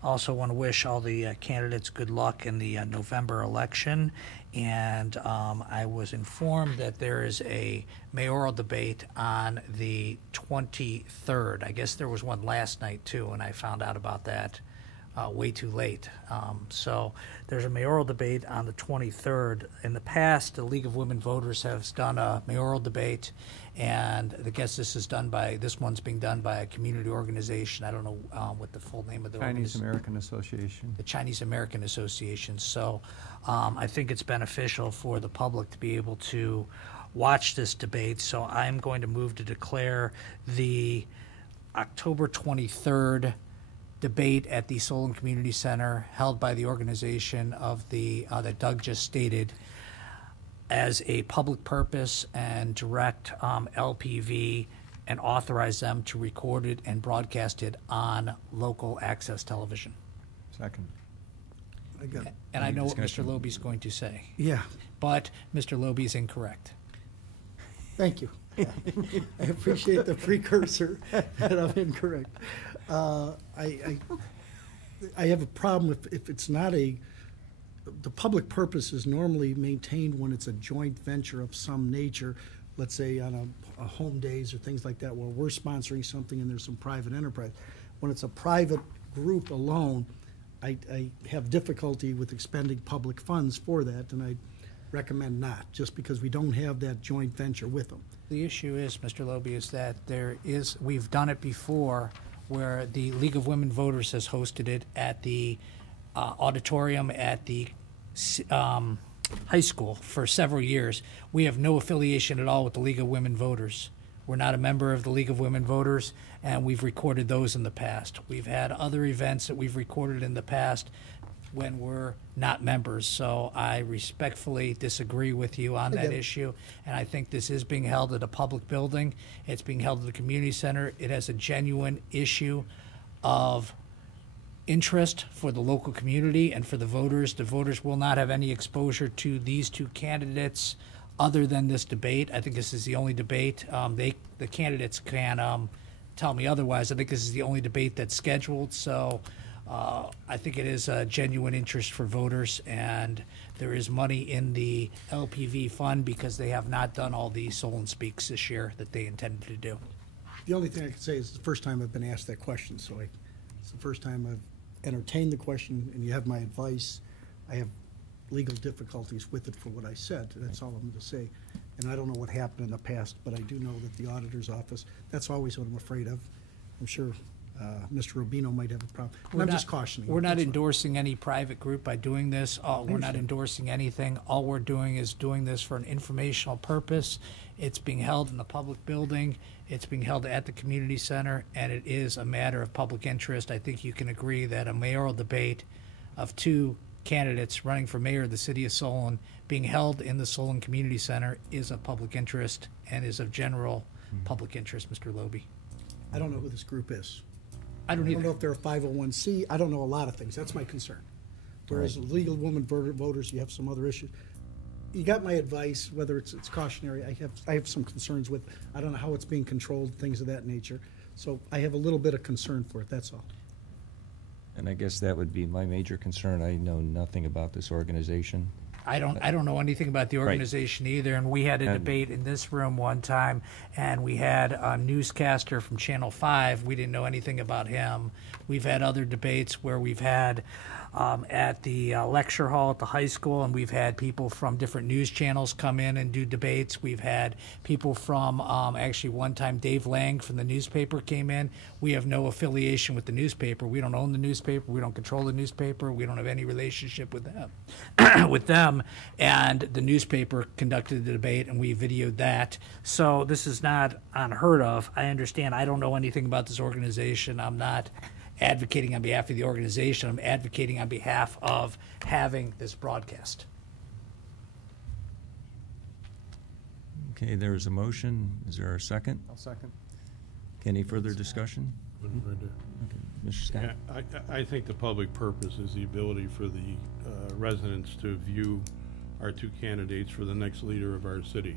Also want to wish all the candidates good luck in the November election. And I was informed that there is a mayoral debate on the 23rd. I guess there was one last night too, and I found out about that way too late. So there's a mayoral debate on the 23rd. In the past, the League of Women Voters has done a mayoral debate, and I guess this one's being done by a community organization. I don't know what the full name of the Chinese American Association. The Chinese American Association. So I think it's beneficial for the public to be able to watch this debate. So I'm going to move to declare the October 23rd debate at the Solon Community Center held by the organization of that Doug just stated as a public purpose, and direct LPV and authorize them to record it and broadcast it on local access television. Second. And I know what Mr. Loby's going to say. Yeah, But Mr. Loby's incorrect. thank you. I appreciate the precursor that I'm incorrect. I have a problem if it's not the public purpose is normally maintained when it's a joint venture of some nature, let's say on a home days or things like that, where we're sponsoring something and there's some private enterprise. When it's a private group alone, I have difficulty with expending public funds for that, and I recommend not, just because we don't have that joint venture with them. The issue is, Mr. Loby, is that we've done it before where the League of Women Voters has hosted it at the auditorium at the high school for several years. We have no affiliation at all with the League of Women Voters. We're not a member of the League of Women Voters, and we've recorded those in the past. We've had other events that we've recorded in the past when we're not members. So I respectfully disagree with you on that issue, and I think this is being held at a public building. It's being held at the community center. It has a genuine issue of interest for the local community and for the voters. The voters will not have any exposure to these two candidates other than this debate. I think this is the only debate. The candidates can tell me otherwise. I think this is the only debate that's scheduled. So I think it is a genuine interest for voters, and there is money in the LPV fund because they have not done all the Solon Speaks this year that they intended to do. The only thing I can say is it's the first time I've been asked that question, so it's the first time I've entertained the question, and you have my advice. I have legal difficulties with it for what I said. That's all I'm going to say. And I don't know what happened in the past, but I do know that the auditor's office, that's always what I'm afraid of. I'm sure Mr. Rubino might have a problem. And I'm just cautioning. We're not endorsing any private group by doing this. We're not endorsing anything. All we're doing is doing this for an informational purpose. It's being held in the public building. It's being held at the community center, and it is a matter of public interest. I think you can agree that a mayoral debate of two candidates running for mayor of the city of Solon being held in the Solon Community Center is of public interest and is of general public interest, Mr. Loby. I don't know who this group is. I don't I don't either. know if they're a 501c. I don't know a lot of things. That's my concern. Whereas legal women voters, you have some other issues. You got my advice, whether it's cautionary. I have some concerns with, I don't know how it's being controlled, things of that nature. So I have a little bit of concern for it, that's all. And I guess that would be my major concern. I know nothing about this organization. I don't know anything about the Right. organization either, and we had a And- debate in this room one time, and we had a newscaster from Channel 5. We didn't know anything about him. We've had other debates where we've had at the lecture hall at the high school, and we've had people from different news channels come in and do debates. We've had people from, actually one time Dave Lang from the newspaper came in. We have no affiliation with the newspaper. We don't own the newspaper. We don't control the newspaper. We don't have any relationship with them. with them, and the newspaper conducted the debate, and we videoed that. So this is not unheard of. I understand. I don't know anything about this organization. I'm not advocating on behalf of the organization. I'm advocating on behalf of having this broadcast. Okay, there is a motion. Is there a second? I'll second. Any further discussion? Right there. Okay. Mr. Scott? Yeah, I think the public purpose is the ability for the residents to view our two candidates for the next leader of our city.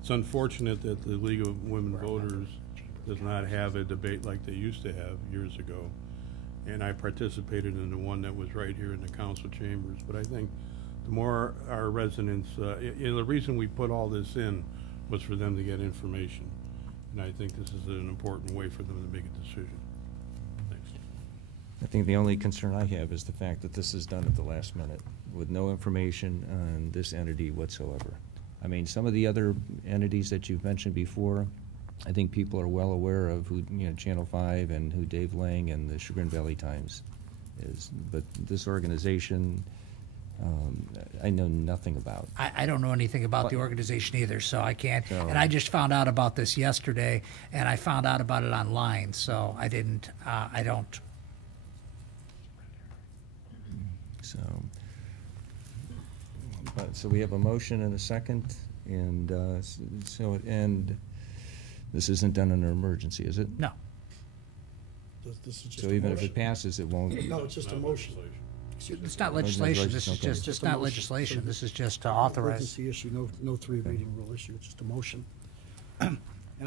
It's unfortunate that the League of Women Voters does not have a debate like they used to have years ago. And I participated in the one that was right here in the council chambers. But I think the more our residents, the reason we put all this in was for them to get information. And I think this is an important way for them to make a decision. Thanks. I think the only concern I have is the fact that this is done at the last minute with no information on this entity whatsoever. I mean, some of the other entities that you've mentioned before, I think people are well aware of who, Channel 5 and who Dave Lang and the Chagrin Valley Times is. But this organization, I know nothing about. I don't know anything about the organization either, so I can't. And I just found out about this yesterday, and I found out about it online, so I didn't, I don't. So we have a motion and a second, and and this isn't done in an emergency, is it? No. This is just So a even if motion. it passes, it won't. No, it's just a motion. It's not legislation, this is Okay. just, it's not legislation, this is just to authorize. Emergency issue, no three reading rule issue, it's just a motion. And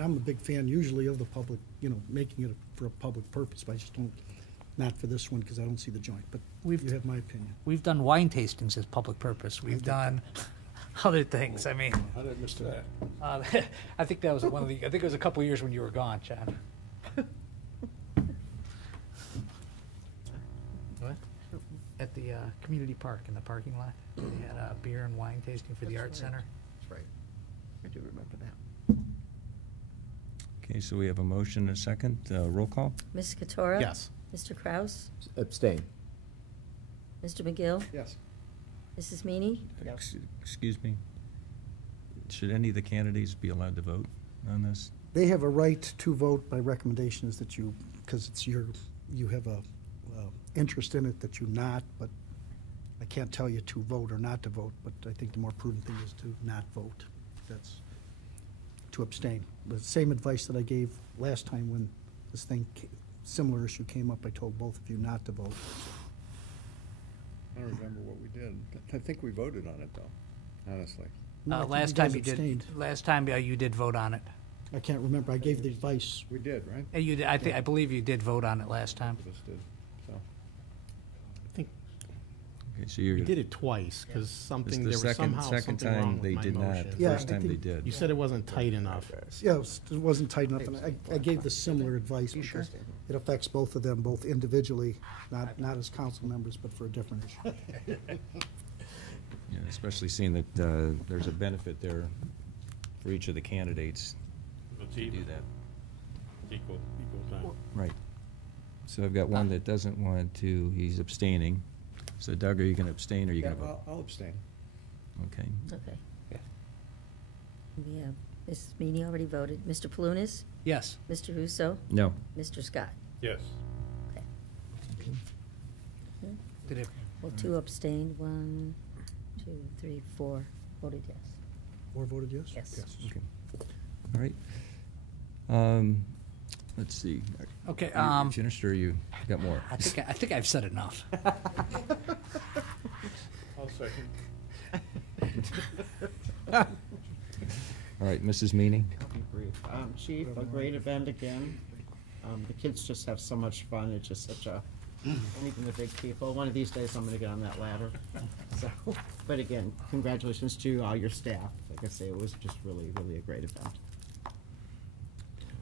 I'm a big fan usually of the public, making it for a public purpose, but I just don't, not for this one, because I don't see the joint, but you have my opinion. We've done wine tastings as public purpose. We've done other things. I mean, How did I miss that? I think that was one of the. I think it was a couple of years when you were gone, John. What? At the community park in the parking lot, we had a beer and wine tasting for the Art Center. That's right. I do remember that. Okay, so we have a motion and a second. Roll call? Ms. Katora? Yes. Mr. Kraus? Abstain. Mr. McGill? Yes. Mrs. Meany? Excuse me. Should any of the candidates be allowed to vote on this? They have a right to vote by recommendations that you, because it's you have a interest in it that you not, but I can't tell you to vote or not to vote, but I think the more prudent thing is to not vote. That's to abstain. The same advice that I gave last time when this similar issue came up, I told both of you not to vote. I don't remember what we did. I think we voted on it, though, honestly. No, I think Last you time guys you did. abstained. Last time you did vote on it. I can't remember. I gave the advice. We did, right? You did, I believe you did vote on it last time. Both of us did, so. I think Okay, so you're. we did it twice, because something, This there is the was somehow second something wrong time with they my did not. motion. Yeah, First I time they think- did. You said it wasn't tight enough. Yeah, it wasn't tight enough, and I gave the similar advice You sure? because it affects both of them, both individually, not as council members, but for a different issue. Yeah, especially seeing that there's a benefit there for each of the candidates It's to do even. that. Equal time. Right. So I've got one that doesn't want to, he's abstaining. So Doug, are you going to abstain or are you going to vote? I'll abstain. Okay. Okay. We have Mrs. Meany already voted. Mr. Palunas? Yes. Mr. Russo? No. Mr. Scott? Yes. Did it? Well, two abstained, 1, 2, 3, 4 voted yes. 4 voted yes? Yes. Okay. All right. Let's see. Okay, You finished or you got more? I think I've said enough. I'll second. All right, Mrs. Meany? I'll be brief. Chief, a great event again. The kids just have so much fun. It's just such a, and even the big people. One of these days, I'm going to get on that ladder. So, but again, congratulations to all your staff. Like I say, it was just really, really a great event.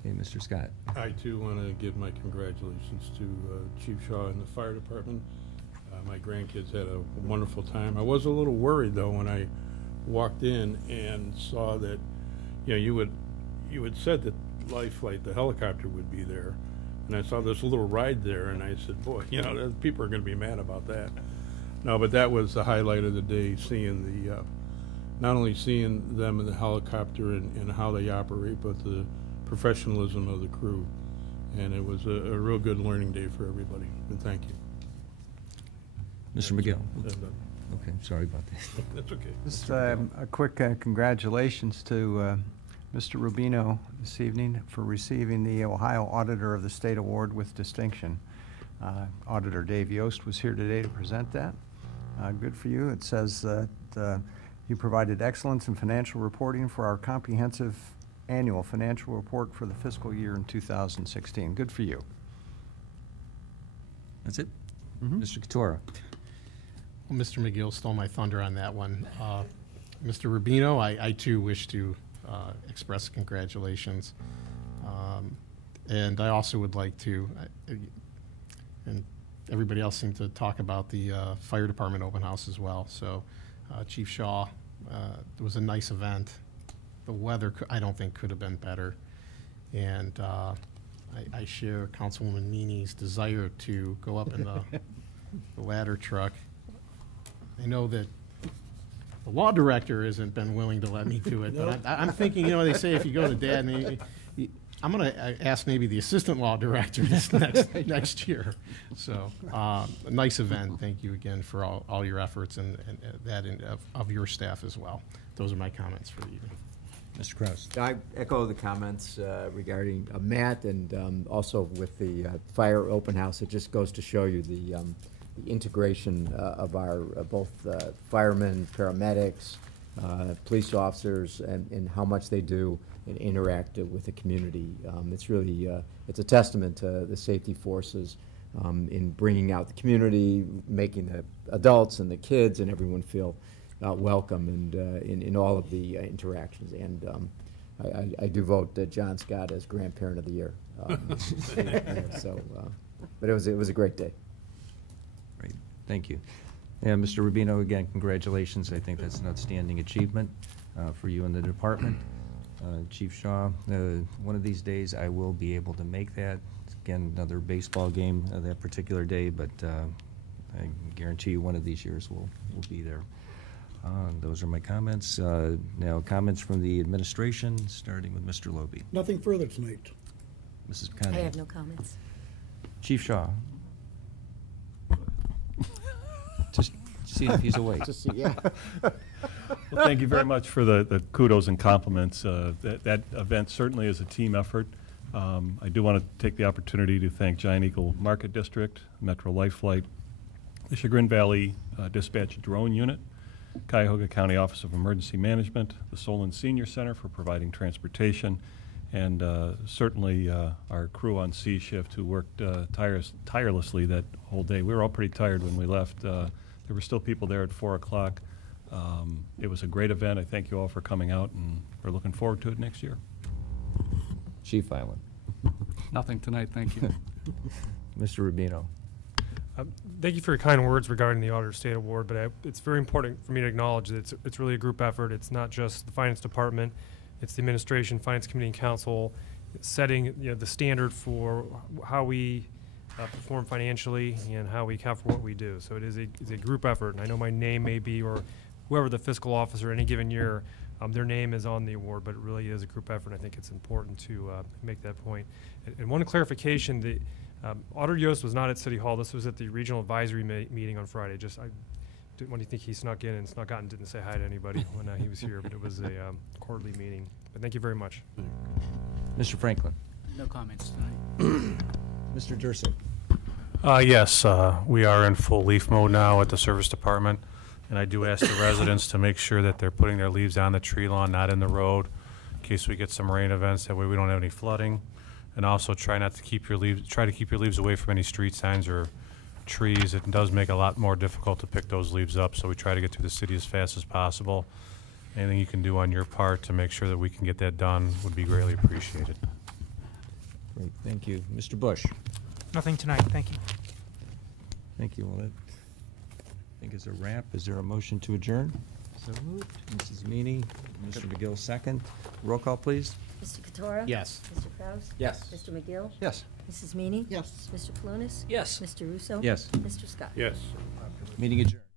Okay, Mr. Scott. I too want to give my congratulations to Chief Shaw and the fire department. My grandkids had a wonderful time. I was a little worried though when I walked in and saw that, you know, you had said that Life Flight, the helicopter, would be there, and I saw this little ride there, and I said, boy, you know, people are going to be mad about that. No, but that was the highlight of the day, seeing the, not only seeing them in the helicopter and how they operate, but the professionalism of the crew. And it was a real good learning day for everybody, and thank you. Mr. McGill. Okay, sorry about that. That's okay. Just a quick congratulations to Mr. Rubino this evening for receiving the Ohio Auditor of the State Award with distinction. Auditor Dave Yost was here today to present that. Good for you. It says that you provided excellence in financial reporting for our comprehensive annual financial report for the fiscal year in 2016. Good for you. That's it? Mr. Katora. Well, Mr. McGill stole my thunder on that one. Mr. Rubino, I too wish to express congratulations. And I also would like to, and everybody else seemed to talk about the fire department open house as well. So Chief Shaw, it was a nice event. The weather, I don't think, could have been better. And I share Councilwoman Meany's desire to go up in the ladder truck. I know that the law director hasn't been willing to let me do it, but I'm thinking, you know, they say if you go to Dad, I'm going to ask maybe the assistant law director this next year. So, a nice event. Thank you again for all your efforts and that of your staff as well. Those are my comments for the evening. Mr. Kraus. I echo the comments regarding Matt, and also with the fire open house. It just goes to show you the integration of our both firemen, paramedics, police officers, and how much they do and interact with the community. It's really it's a testament to the safety forces in bringing out the community, making the adults and the kids and everyone feel welcome and in all of the interactions. And I do vote John Scott as grandparent of the year. But it was a great day. Great, thank you. And Mr. Rubino, again, congratulations. I think that's an outstanding achievement for you and the department. Chief Shaw, one of these days I will be able to make that. Again, another baseball game that particular day, but I guarantee you one of these years we'll be there. Those are my comments. Now, comments from the administration, starting with Mr. Loby. Nothing further tonight. Mrs. I McConaughey. have no comments. Chief Shaw. Just see if he's awake. Just see, yeah. Well, thank you very much for the kudos and compliments. That event certainly is a team effort. I do want to take the opportunity to thank Giant Eagle Market District, Metro Life Flight, the Chagrin Valley Dispatch Drone Unit, Cuyahoga County Office of Emergency Management, the Solon Senior Center for providing transportation, and certainly our crew on C shift who worked tirelessly that whole day. We were all pretty tired when we left. There were still people there at 4 o'clock. It was a great event. I thank you all for coming out, and we're looking forward to it next year. Chief Island. Nothing tonight, thank you. Mr. Rubino. Thank you for your kind words regarding the Auditor State Award, but it's very important for me to acknowledge that it's really a group effort. It's not just the Finance Department, it's the Administration, Finance Committee, and Council setting the standard for how we perform financially and how we account for what we do. So it's a group effort, and I know my name may be, or whoever the fiscal officer any given year, their name is on the award, but it really is a group effort. I think it's important to make that point. And one clarification, the Auditor Yost was not at City Hall. This was at the Regional Advisory meeting on Friday. When do you think he snuck in and snuck out and didn't say hi to anybody when he was here? But it was a quarterly meeting. But thank you very much. Mr. Franklin. No comments tonight. Mr. Durso. Yes, we are in full leaf mode now at the service department, and I do ask the residents to make sure that they're putting their leaves on the tree lawn, not in the road, in case we get some rain events. That way we don't have any flooding. And also try to keep your leaves away from any street signs or trees. It does make it a lot more difficult to pick those leaves up, so we try to get through the city as fast as possible. Anything you can do on your part to make sure that we can get that done would be greatly appreciated. Great, thank you. Mr. Bush. Nothing tonight, thank you. Thank you. Well, that, I think is a wrap. Is there a motion to adjourn? So moved. Mrs. Meany, Mr. McGill second. Roll call, please. Mr. Katora? Yes. Mr. Kraus? Yes. Mr. McGill? Yes. Mrs. Meany? Yes. Mr. Clunis? Yes. Mr. Russo? Yes. Mr. Scott? Yes. Meeting adjourned.